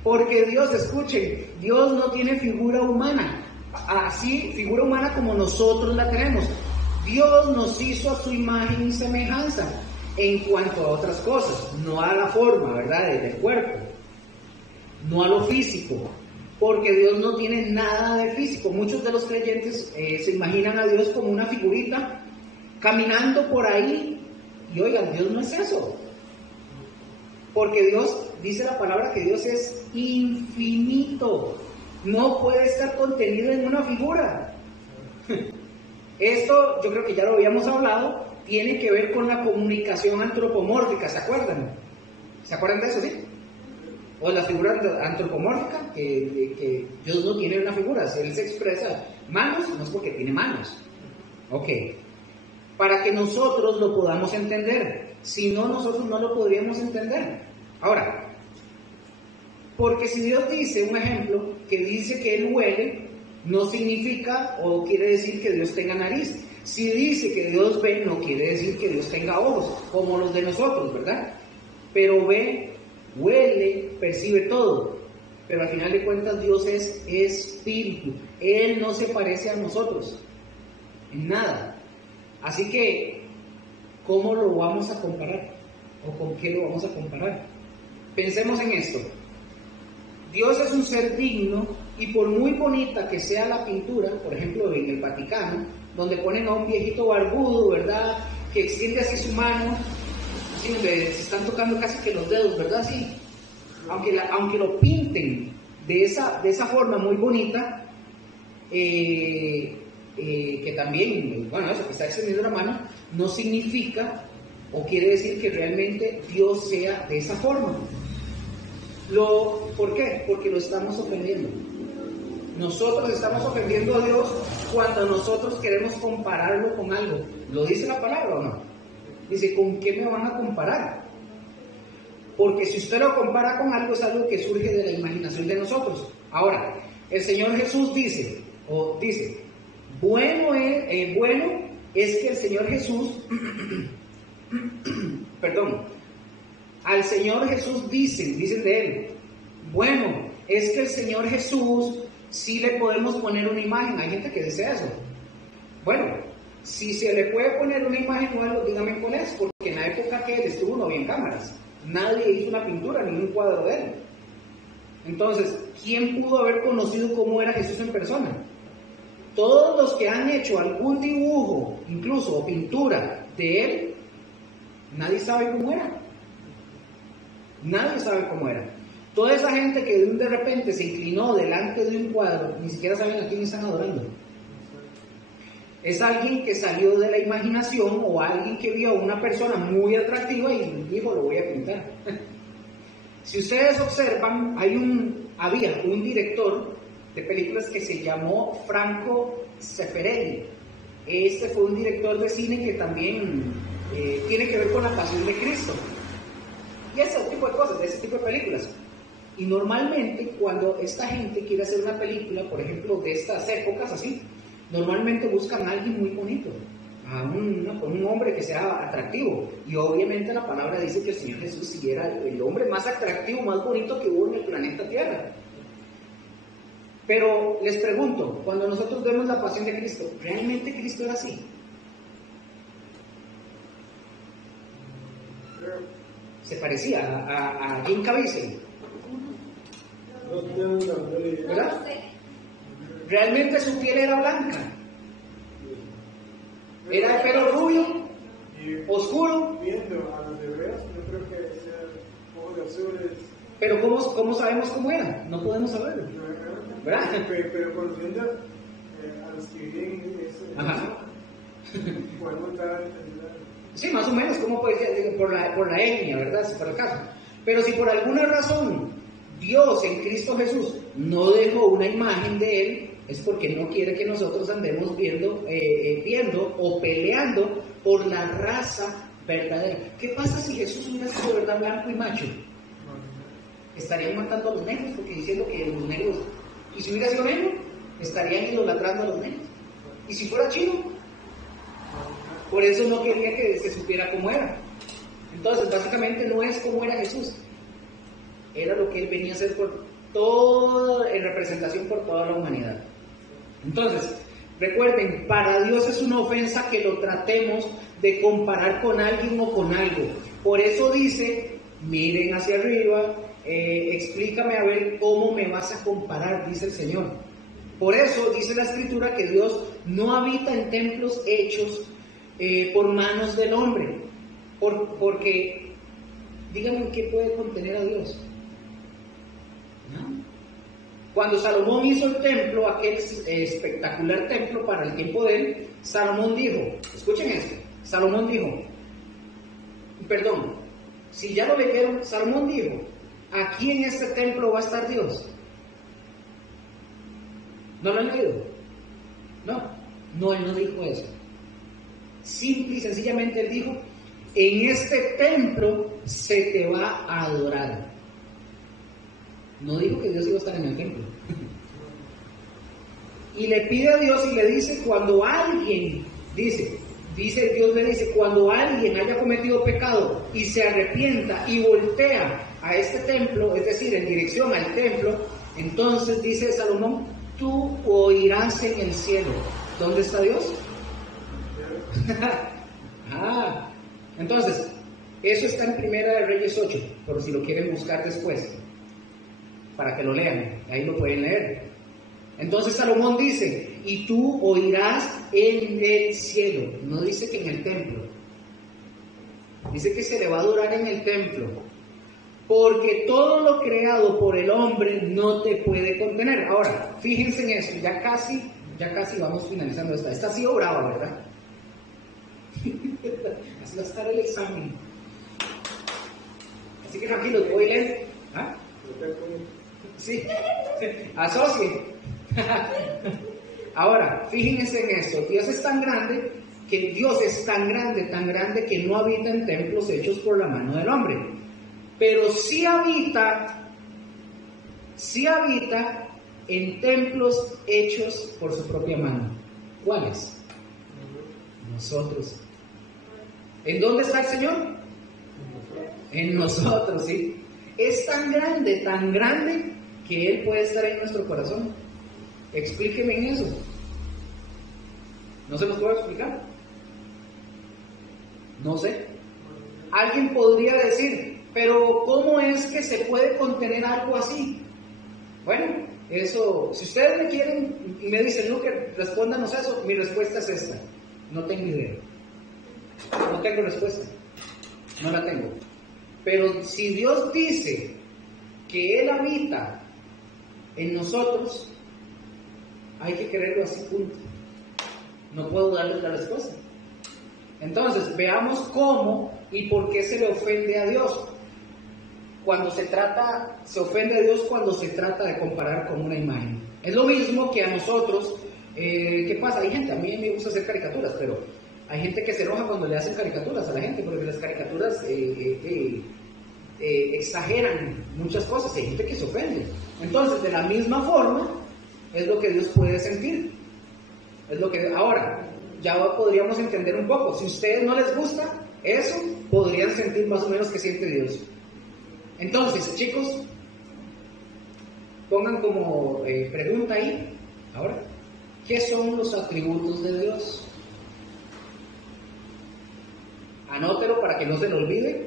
porque Dios, escuchen, Dios no tiene figura humana, así, figura humana como nosotros la tenemos. Dios nos hizo a su imagen y semejanza en cuanto a otras cosas, no a la forma, ¿verdad?, del cuerpo, no a lo físico, porque Dios no tiene nada de físico. Muchos de los creyentes se imaginan a Dios como una figurita caminando por ahí, y oigan, Dios no es eso, porque Dios, dice la palabra que Dios es infinito, no puede estar contenido en una figura. Esto, yo creo que ya lo habíamos hablado, tiene que ver con la comunicación antropomórfica, ¿se acuerdan? ¿Se acuerdan de eso, sí? O la figura antropomórfica, que Dios no tiene una figura, si Él se expresa manos, no es porque tiene manos. Ok, para que nosotros lo podamos entender, si no, nosotros no lo podríamos entender. Ahora, porque si Dios dice, un ejemplo, que dice que Él huele, no significa o quiere decir que Dios tenga nariz. Si dice que Dios ve, no quiere decir que Dios tenga ojos, como los de nosotros, ¿verdad? Pero ve, huele, percibe todo. Pero al final de cuentas Dios es espíritu. Él no se parece a nosotros en nada. Así que, ¿cómo lo vamos a comparar? ¿O con qué lo vamos a comparar? Pensemos en esto. Dios es un ser digno, y por muy bonita que sea la pintura, por ejemplo en el Vaticano, donde ponen a un viejito barbudo, ¿verdad?, que extiende así su mano, así donde se están tocando casi que los dedos, ¿verdad? Sí. Aunque lo pinten de esa forma muy bonita, que también, bueno, eso que está extendiendo la mano, no significa o quiere decir que realmente Dios sea de esa forma. ¿Por qué? Porque lo estamos ofendiendo. Nosotros estamos ofendiendo a Dios cuando nosotros queremos compararlo con algo. ¿Lo dice la palabra o no? Dice, ¿con qué me van a comparar? Porque si usted lo compara con algo, es algo que surge de la imaginación de nosotros. Ahora, el Señor Jesús dice, bueno es que el Señor Jesús, al Señor Jesús dicen de Él, bueno, es que el Señor Jesús sí le podemos poner una imagen. Hay gente que dice eso. Bueno, si se le puede poner una imagen o algo, dígame cuál es, porque en la época que Él estuvo no había cámaras. Nadie hizo una pintura, ni un cuadro de Él. Entonces, ¿quién pudo haber conocido cómo era Jesús en persona? Todos los que han hecho algún dibujo, incluso o pintura de Él, nadie sabe cómo era. Nadie sabe cómo era. Toda esa gente que de repente se inclinó delante de un cuadro, ni siquiera saben a quién están adorando. Es alguien que salió de la imaginación o alguien que vio a una persona muy atractiva y dijo, lo voy a pintar. Si ustedes observan, había un director de películas que se llamó Franco Zeffirelli. Este fue un director de cine que también tiene que ver con la pasión de Cristo. Y ese tipo de cosas, de ese tipo de películas. Y normalmente cuando esta gente quiere hacer una película, por ejemplo, de estas épocas así, normalmente buscan a alguien muy bonito, a un hombre que sea atractivo. Y obviamente la palabra dice que el Señor Jesús sí era el hombre más atractivo, más bonito que hubo en el planeta Tierra. Pero les pregunto, cuando nosotros vemos la pasión de Cristo, ¿realmente Cristo era así? Se parecía a Jim Caviezel, ¿verdad? Realmente su piel era blanca, era de pelo rubio, oscuro. Viendo a los hebreos, yo creo que sea ojos azules. Pero ¿cómo sabemos cómo era? No podemos saberlo, ¿verdad? Pero conociendo a los que viven podemos dar a entender. Sí, más o menos, como puede ser por la etnia, ¿verdad? Si por el caso. Pero si por alguna razón Dios en Cristo Jesús no dejó una imagen de Él, es porque no quiere que nosotros andemos viendo o peleando por la raza verdadera. ¿Qué pasa si Jesús hubiera sido de verdad blanco y macho? Estarían matando a los negros, porque diciendo que los negros, y si hubiera sido negro, estarían idolatrando a los negros. Y si fuera chino, por eso no quería que se supiera cómo era. Entonces, básicamente no es cómo era Jesús, era lo que Él venía a hacer en representación por toda la humanidad. Entonces, recuerden, para Dios es una ofensa que lo tratemos de comparar con alguien o con algo. Por eso dice, miren hacia arriba, explícame a ver cómo me vas a comparar, dice el Señor. Por eso dice la Escritura que Dios no habita en templos hechos por manos del hombre, porque díganme qué puede contener a Dios. ¿No? Cuando Salomón hizo el templo, aquel espectacular templo para el tiempo de él, Salomón dijo, escuchen esto, si ya lo leyeron, Salomón dijo, aquí en este templo va a estar Dios. ¿No lo han leído? No, él no dijo eso. Simple y sencillamente él dijo, en este templo se te va a adorar. No dijo que Dios iba a estar en el templo. Y le pide a Dios y le dice, cuando alguien, Dios le dice, cuando alguien haya cometido pecado y se arrepienta y voltea a este templo, es decir, en dirección al templo, entonces dice Salomón, tú oirás en el cielo. ¿Dónde está Dios? Entonces, eso está en Primera de Reyes 8, por si lo quieren buscar después, para que lo lean, ahí lo pueden leer. Entonces Salomón dice, y tú oirás en el cielo, no dice que en el templo, dice que se le va a adorar en el templo, porque todo lo creado por el hombre no te puede contener. Ahora, fíjense en eso, ya casi vamos finalizando esta ha sido brava, ¿verdad? Así va a estar el examen. Así que tranquilos, voy a leer. ¿Ah? Sí, asocie. Ahora, fíjense en eso. Dios es tan grande que no habita en templos hechos por la mano del hombre. Pero sí habita en templos hechos por su propia mano. ¿Cuáles? Nosotros. ¿En dónde está el Señor? En nosotros, sí. Es tan grande que Él puede estar en nuestro corazón. Explíqueme en eso. ¿No se los puedo explicar? No sé. Alguien podría decir, pero ¿cómo es que se puede contener algo así? Bueno, eso, si ustedes me quieren y me dicen, no, que respóndanos eso, mi respuesta es esta. No tengo idea. No tengo respuesta. No la tengo. Pero si Dios dice que Él habita en nosotros, hay que creerlo así, punto. No puedo darles la respuesta. Entonces, veamos cómo y por qué se le ofende a Dios. Se ofende a Dios cuando se trata de comparar con una imagen. Es lo mismo que a nosotros. ¿Qué pasa? Hay gente, a mí me gusta hacer caricaturas, pero hay gente que se enoja cuando le hacen caricaturas a la gente, porque las caricaturas exageran muchas cosas, hay gente que se ofende. Entonces, de la misma forma, es lo que Dios puede sentir. Ahora, ya podríamos entender un poco. Si a ustedes no les gusta eso, podrían sentir más o menos que siente Dios. Entonces, chicos, pongan como pregunta ahí, ahora, ¿qué son los atributos de Dios? Anótelo para que no se lo olvide.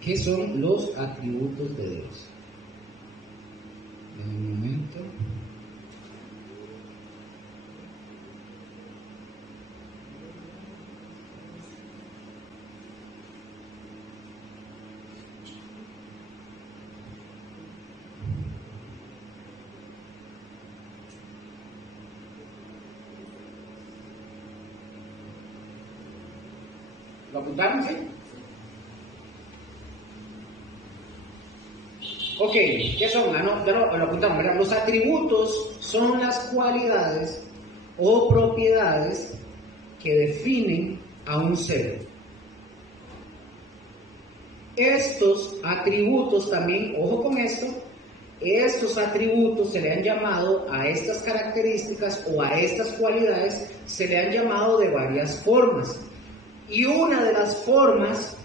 ¿Qué son los atributos de Dios? En un momento. ¿Lo apuntaron, sí? Ok, ¿qué son? Ya lo apuntamos, ¿verdad? Los atributos son las cualidades o propiedades que definen a un ser. Estos atributos también, ojo con esto, estos atributos se le han llamado a estas características o a estas cualidades, se le han llamado de varias formas. Y una de las formas,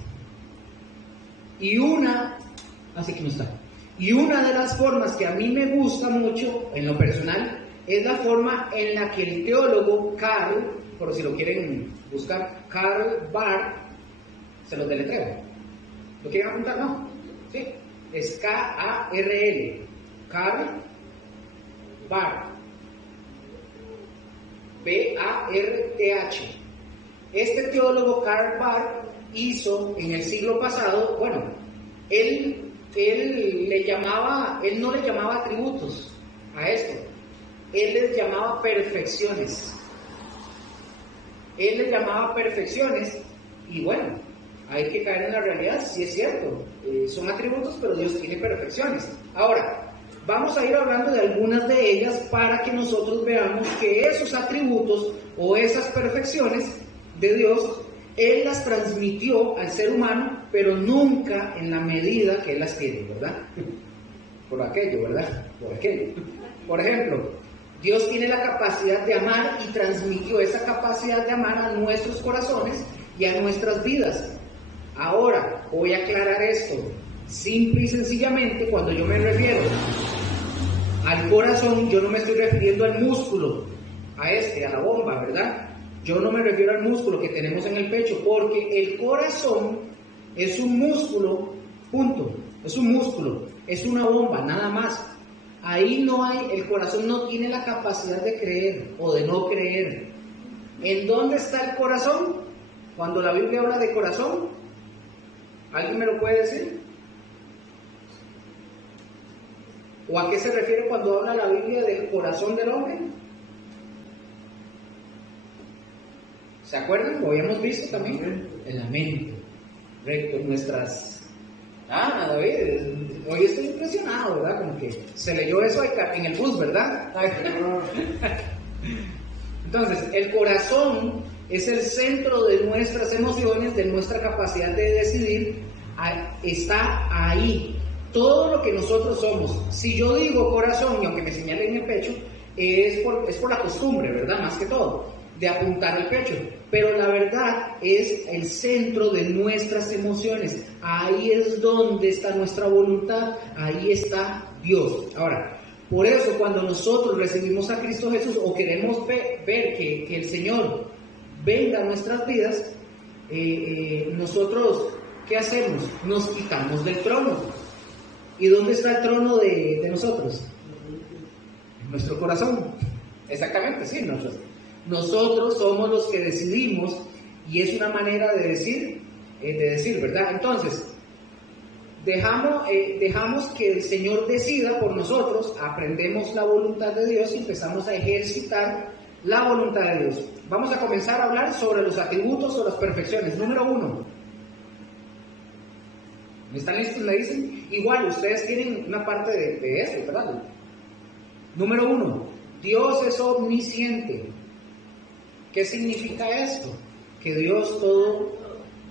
y una de las formas que a mí me gusta mucho, en lo personal, es la forma en la que el teólogo Karl, por si lo quieren buscar, Karl Barth, se los deletreo. ¿Lo quieren apuntar? ¿No? Sí. Es K-A-R-L. Karl Barth. B-A-R-T-H. Este teólogo Karl Barth hizo en el siglo pasado, bueno, él no le llamaba atributos a esto, él les llamaba perfecciones. Él les llamaba perfecciones y bueno, hay que caer en la realidad, sí es cierto, son atributos, pero Dios tiene perfecciones. Ahora, vamos a ir hablando de algunas de ellas para que nosotros veamos que esos atributos o esas perfecciones de Dios, Él las transmitió al ser humano, pero nunca en la medida que Él las tiene, ¿verdad? Por aquello, ¿verdad? Por ejemplo, Dios tiene la capacidad de amar y transmitió esa capacidad de amar a nuestros corazones y a nuestras vidas. Ahora, voy a aclarar esto. Simple y sencillamente, cuando yo me refiero al corazón, yo no me estoy refiriendo al músculo, a la bomba, ¿verdad? Yo no me refiero al músculo que tenemos en el pecho, porque el corazón es un músculo, punto. Es un músculo, es una bomba, nada más. Ahí no hay, el corazón no tiene la capacidad de creer o de no creer. ¿En dónde está el corazón? Cuando la Biblia habla de corazón, ¿alguien me lo puede decir? ¿O a qué se refiere cuando habla la Biblia del corazón del hombre? ¿Se acuerdan? Lo habíamos visto también. En la mente. Recto, nuestras... David, hoy estoy impresionado, ¿verdad? Como que se leyó eso en el bus, ¿verdad? Entonces, el corazón es el centro de nuestras emociones, de nuestra capacidad de decidir. Está ahí. Todo lo que nosotros somos. Si yo digo corazón, y aunque me señale en el pecho, es por la costumbre, ¿verdad? Más que todo, de apuntar al pecho. Pero la verdad es el centro de nuestras emociones. Ahí es donde está nuestra voluntad, ahí está Dios. Ahora, por eso cuando nosotros recibimos a Cristo Jesús o queremos ver que el Señor venga a nuestras vidas, nosotros, ¿qué hacemos? Nos quitamos del trono. ¿Y dónde está el trono de nosotros? En nuestro corazón. Exactamente, sí, Nosotros somos los que decidimos y es una manera de decir, ¿verdad? Entonces, dejamos que el Señor decida por nosotros, aprendemos la voluntad de Dios y empezamos a ejercitar la voluntad de Dios. Vamos a comenzar a hablar sobre los atributos o las perfecciones. Número 1. ¿Están listos? Me dicen. Igual, ustedes tienen una parte de eso, ¿verdad? Número 1. Dios es omnisciente. ¿Qué significa esto? Que Dios todo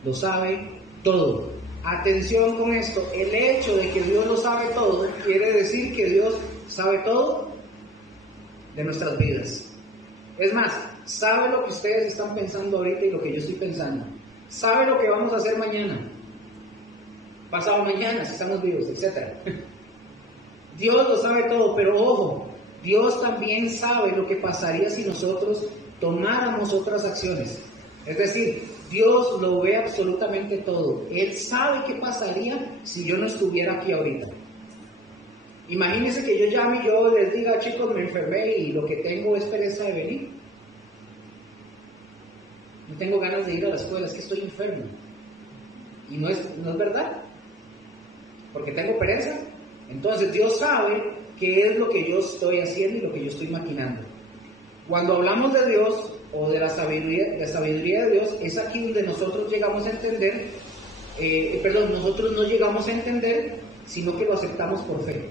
lo sabe todo. Atención con esto. El hecho de que Dios lo sabe todo quiere decir que Dios sabe todo de nuestras vidas. Es más, sabe lo que ustedes están pensando ahorita y lo que yo estoy pensando. Sabe lo que vamos a hacer mañana, pasado mañana, si estamos vivos, etc. Dios lo sabe todo, pero ojo, Dios también sabe lo que pasaría si nosotros tomáramos otras acciones. Es decir, Dios lo ve absolutamente todo. Él sabe qué pasaría si yo no estuviera aquí ahorita. Imagínense que yo llame y yo les diga, chicos, me enfermé y lo que tengo es pereza de venir. No tengo ganas de ir a la escuela, es que estoy enfermo. Y no es verdad, porque tengo pereza. Entonces Dios sabe qué es lo que yo estoy haciendo y lo que yo estoy maquinando. Cuando hablamos de Dios o de la sabiduría de Dios, es aquí donde nosotros llegamos a entender, nosotros no llegamos a entender, sino que lo aceptamos por fe.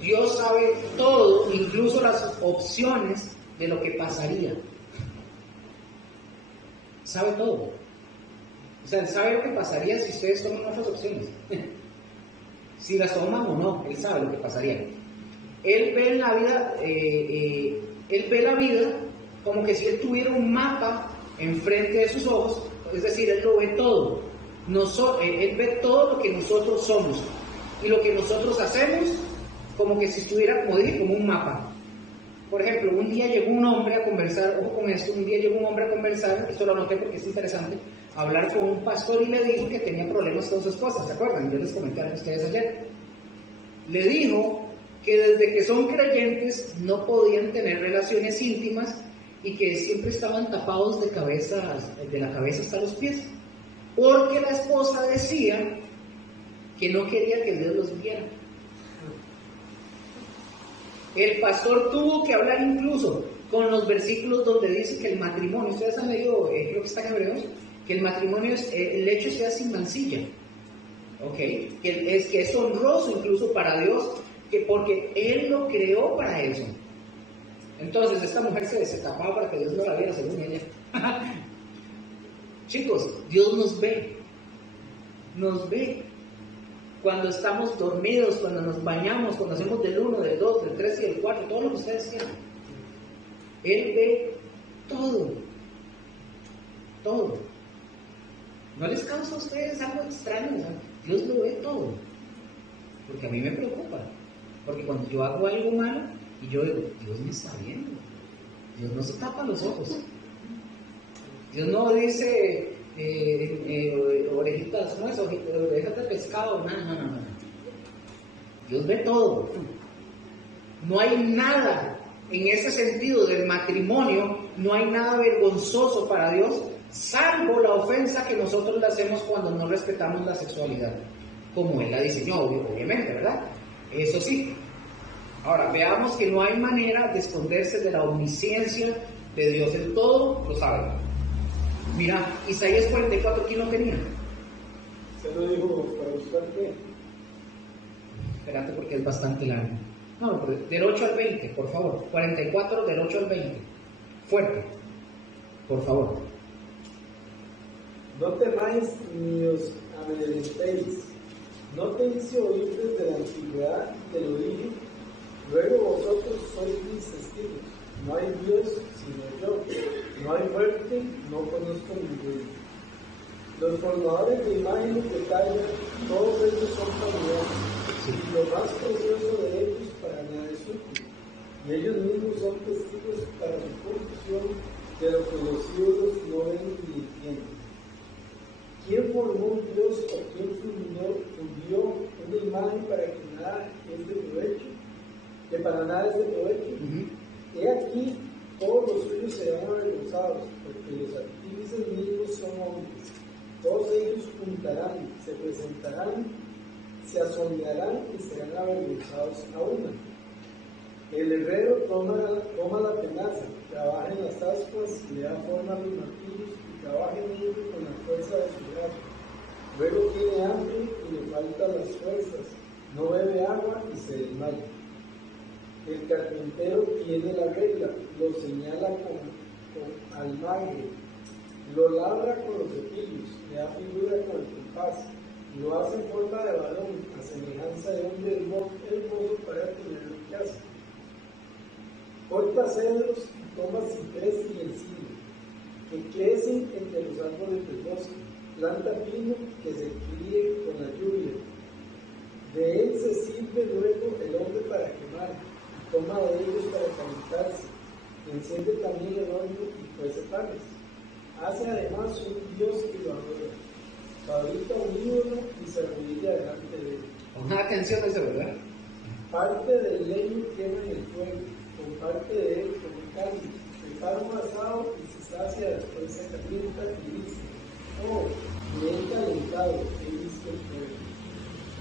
Dios sabe todo, incluso las opciones de lo que pasaría. Sabe todo. O sea, Él sabe lo que pasaría si ustedes toman otras opciones. Si las toman o no, Él sabe lo que pasaría. Él ve la vida, Él ve la vida como que si Él tuviera un mapa enfrente de sus ojos, es decir, Él lo ve todo. Él ve todo lo que nosotros somos y lo que nosotros hacemos, como que si estuviera, como dije, como un mapa. Por ejemplo, un día llegó un hombre a conversar, ojo con esto, un día llegó un hombre a conversar, esto lo anoté porque es interesante, a hablar con un pastor y le dijo que tenía problemas con su esposa, ¿se acuerdan? Yo les comenté a ustedes ayer. Le dijo que desde que son creyentes no podían tener relaciones íntimas y que siempre estaban tapados de la cabeza hasta los pies, porque la esposa decía que no quería que Dios los viera. El pastor tuvo que hablar incluso con los versículos donde dice que el matrimonio, ustedes han leído, creo que está en Hebreos, que el matrimonio, el hecho sea sin mancilla, ¿ok? Que es honroso incluso para Dios, porque Él lo creó para eso. Entonces esta mujer se tapaba para que Dios no la viera, según ella. Chicos, Dios nos ve. Cuando estamos dormidos, cuando nos bañamos, cuando hacemos del 1, del 2, del 3 y del 4, todo lo que ustedes quieran. Él ve todo. Todo. ¿No les causa a ustedes algo extraño? ¿No? Dios lo ve todo. Porque a mí me preocupa. Porque cuando yo hago algo malo, y yo digo, Dios me está viendo. Dios no se tapa los ojos. Dios no dice... orejitas, ¿no es? Orejas de pescado, no. Dios ve todo. No hay nada en ese sentido del matrimonio, no hay nada vergonzoso para Dios, salvo la ofensa que nosotros le hacemos cuando no respetamos la sexualidad, como Él la diseñó, obviamente, ¿verdad? Eso sí. Ahora, veamos que no hay manera de esconderse de la omnisciencia de Dios, Él todo lo sabe. Mira, Isaías 44, ¿quién lo tenía? Se lo dijo para buscar qué. Espérate porque es bastante largo. No, del 8 al 20, por favor. 44 del 8 al 20. Fuerte, por favor. No temáis ni os amedrentéis. No te hice oír desde la antigüedad, te lo dije. Luego vosotros sois mis testigos. No hay Dios sino yo. No hay muerte, no conozco ninguno. Los formadores de imágenes de talla, todos ellos son familiares. Sí. Y lo más precioso de ellos para nada es útil. Y ellos mismos son testigos para su confusión de lo que los ciegos no ven ni entienden. ¿Quién formó un Dios o quién fundió una imagen para que nada es de provecho? Que para nada es de provecho. He aquí, todos los suyos amados, porque los artífices mismos son hombres. Todos ellos juntarán, se presentarán, se asombrarán y serán avergonzados a una. El herrero toma la tenaza, trabaja en las ascuas, le da forma a los martillos y trabaja en ellos con la fuerza de su brazo. Luego tiene hambre y le faltan las fuerzas, no bebe agua y se desmaya. El carpintero tiene la regla, lo señala con almagre, lo labra con los cepillos, le da figura con el compás, lo hace en forma de varón, a semejanza de hombre hermoso para tener lo que hace. Corta cedros y toma ciprés y encino, que crecen entre los árboles del bosque, planta pino que se críe con la lluvia. De él se sirve luego el hombre para quemar, y toma de ellos para calentarse, enciende también el horno y cuece panes. Hace además un Dios que lo adora, fabrica un ídolo y se arrodilla delante de él. Pongan atención a eso, ¿verdad? Parte del leño quema en el fuego, comparte de él como carne, prepara un asado y se sacia, después se calienta y dice: oh, me he calentado, he visto el fuego.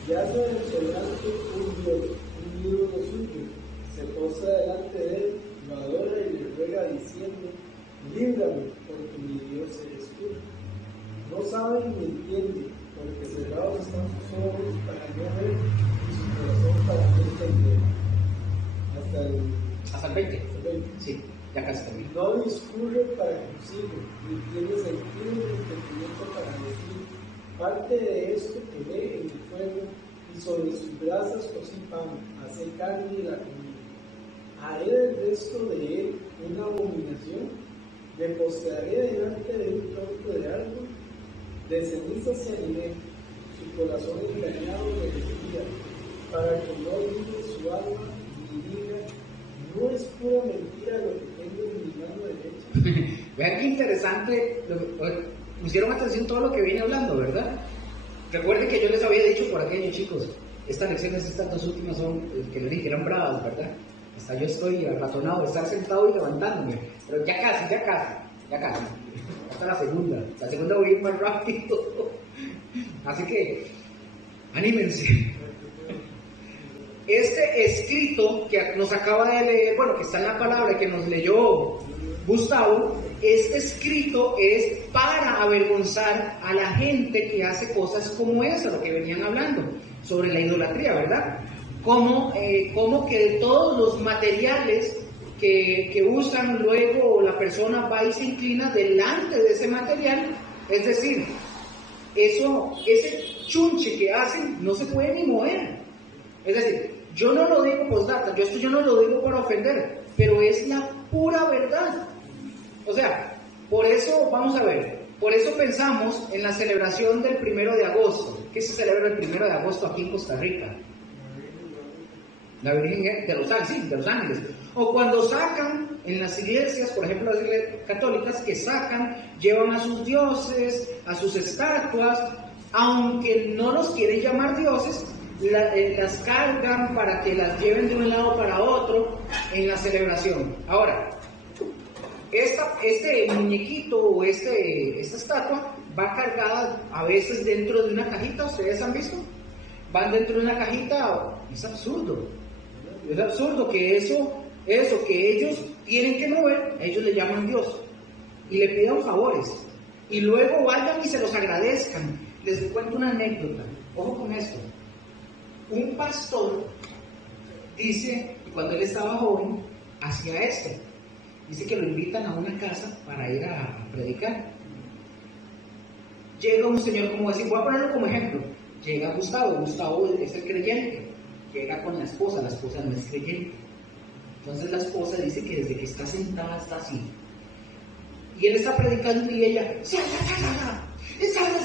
Yace en el sobrante un ídolo suyo, se posa delante de él, lo adora y le ruega diciendo: líbrame, porque mi Dios eres tú. No saben ni entienden, porque cerrados están sus ojos para no ver y su corazón para no entender. Hasta el 20. Hasta el 20. Sí, ya casi termino. No discurre para consigo, ni tiene sentido ni entendimiento para decir. Parte de esto que ve en el fuego, y sobre sus brasas cocí pan, hace carne y la comida. ¿Haré del resto de él una abominación? ¿Me postraré delante de un tronco de árbol? De ceniza se animé, su corazón engañado me decía, para que no olvide su alma ni diga: no es pura mentira lo que tengo en mi mano derecha. Vean qué interesante, pusieron atención todo lo que viene hablando, ¿verdad? Recuerden que yo les había dicho por aquello, chicos, estas lecciones, estas dos últimas son, que les dije, eran bravas, ¿verdad? Hasta yo estoy razonado de estar sentado y levantándome, pero ya casi. Hasta la segunda voy a ir más rápido. Así que, anímense. Este escrito que nos acaba de leer, bueno, que está en la palabra que nos leyó Gustavo, este escrito es para avergonzar a la gente que hace cosas como esa, lo que venían hablando, sobre la idolatría, ¿verdad? Como que de todos los materiales que usan, luego la persona va y se inclina delante de ese material, es decir, ese chunche que hacen no se puede ni mover. Es decir, yo no lo digo postdata, yo no lo digo para ofender, pero es la pura verdad. O sea, por eso, vamos a ver, por eso pensamos en la celebración del 1 de agosto. ¿Qué se celebra el 1 de agosto aquí en Costa Rica? La Virgen de los Ángeles, sí, de los Ángeles. O cuando sacan en las iglesias, por ejemplo las iglesias católicas, que sacan, llevan a sus dioses, a sus estatuas, aunque no los quieren llamar dioses, las cargan para que las lleven de un lado para otro en la celebración. Ahora, este muñequito o esta estatua va cargada a veces dentro de una cajita. ¿Ustedes han visto? Van dentro de una cajita. Es absurdo que eso que ellos tienen que mover, ellos le llaman Dios y le pidan favores y luego vayan y se los agradezcan. Les cuento una anécdota, ojo con esto. Un pastor dice que cuando él estaba joven hacía esto. Dice que lo invitan a una casa para ir a predicar. Llega un señor, como decir, voy a ponerlo como ejemplo. Llega Gustavo es el creyente. Llega con la esposa no es creyente. Entonces la esposa dice que desde que está sentada está así. Y él está predicando y ella,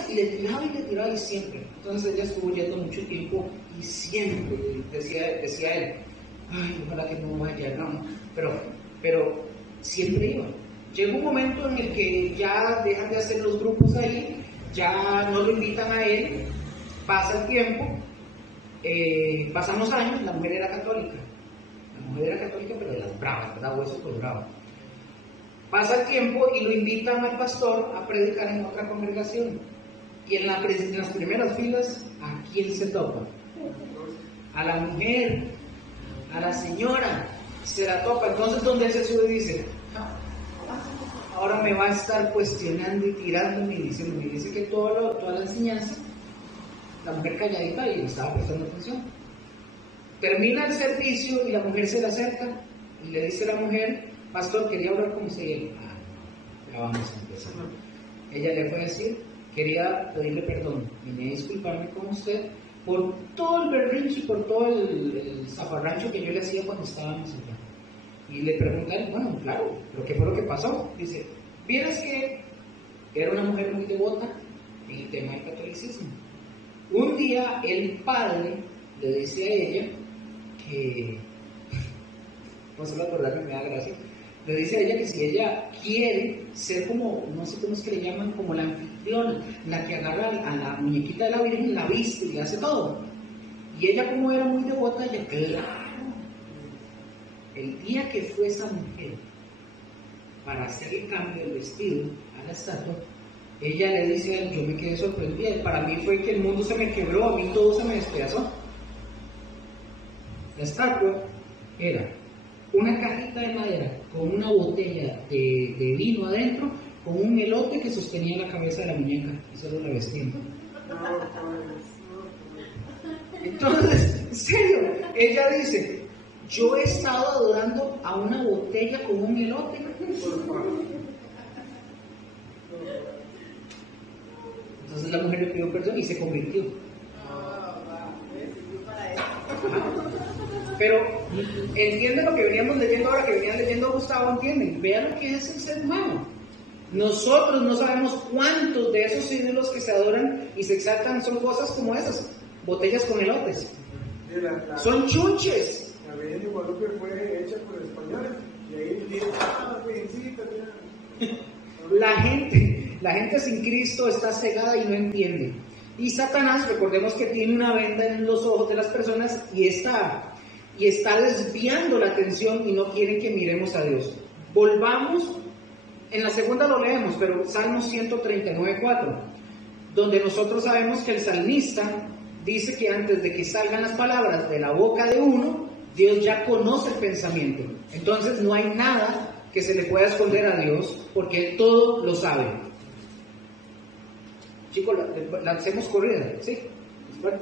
y le tiraba y siempre. Entonces ella estuvo yendo mucho tiempo y siempre decía él, ay, ojalá que no vaya, no. Pero siempre iba. Llega un momento en el que ya dejan de hacer los grupos ahí, ya no lo invitan a él, pasa el tiempo, pasan los años, la mujer era católica, pero de las bravas, ¿verdad? Hueso por bravo. Pasa el tiempo y lo invitan al pastor a predicar en otra congregación. Y en las primeras filas, ¿a quién se topa? A la mujer, a la señora, se la topa. Entonces, donde se sube dice, ahora me va a estar cuestionando y tirándome y diciendo, me dice que toda la enseñanza, la mujer calladita y estaba prestando atención. Termina el servicio y la mujer se le acerca y le dice a la mujer, pastor, quería hablar con usted. Y él, ya vamos a empezar. Ella le fue a decir, quería pedirle perdón, vine a disculparme con usted por todo el berrinche y por todo el zafarrancho que yo le hacía cuando estábamos allá. Y le pregunté, bueno, claro, pero ¿qué fue lo que pasó? Dice, vieras que era una mujer muy devota en el tema del catolicismo. Un día el padre le dice a ella que, no se lo acordar que me da gracia, le dice a ella que si ella quiere ser como, no sé cómo es que le llaman, como la anfitriona, la que agarra a la muñequita de la Virgen, la viste y le hace todo. Y ella, como era muy devota, ella, claro. El día que fue esa mujer para hacer el cambio del vestido a la estatua, ella le dice a él, yo me quedé sorprendida, para mí fue que el mundo se me quebró, a mí todo se me despedazó. La estatua era una cajita de madera con una botella de vino adentro, con un elote que sostenía la cabeza de la muñeca y solo la vestían. Entonces, en serio, ella dice, yo he estado adorando a una botella con un elote. Entonces la mujer le pidió perdón y se convirtió. Pero entienden lo que veníamos leyendo ahora, que venían leyendo Gustavo, entienden. Vean lo que es el ser humano. Nosotros no sabemos cuántos de esos ídolos que se adoran y se exaltan son cosas como esas, botellas con elotes. Son chunches. La Virgen de Guadalupe fue hecha por españoles y ahí dice, Virgencita, La gente sin Cristo está cegada y no entiende. Y Satanás, recordemos que tiene una venda en los ojos de las personas y está desviando la atención y no quieren que miremos a Dios. Volvamos, en la segunda lo leemos, pero Salmos 139:4, donde nosotros sabemos que el salmista dice que antes de que salgan las palabras de la boca de uno, Dios ya conoce el pensamiento. Entonces no hay nada que se le pueda esconder a Dios, porque Él todo lo sabe. Chicos, lancemos corrida, ¿sí? Bueno.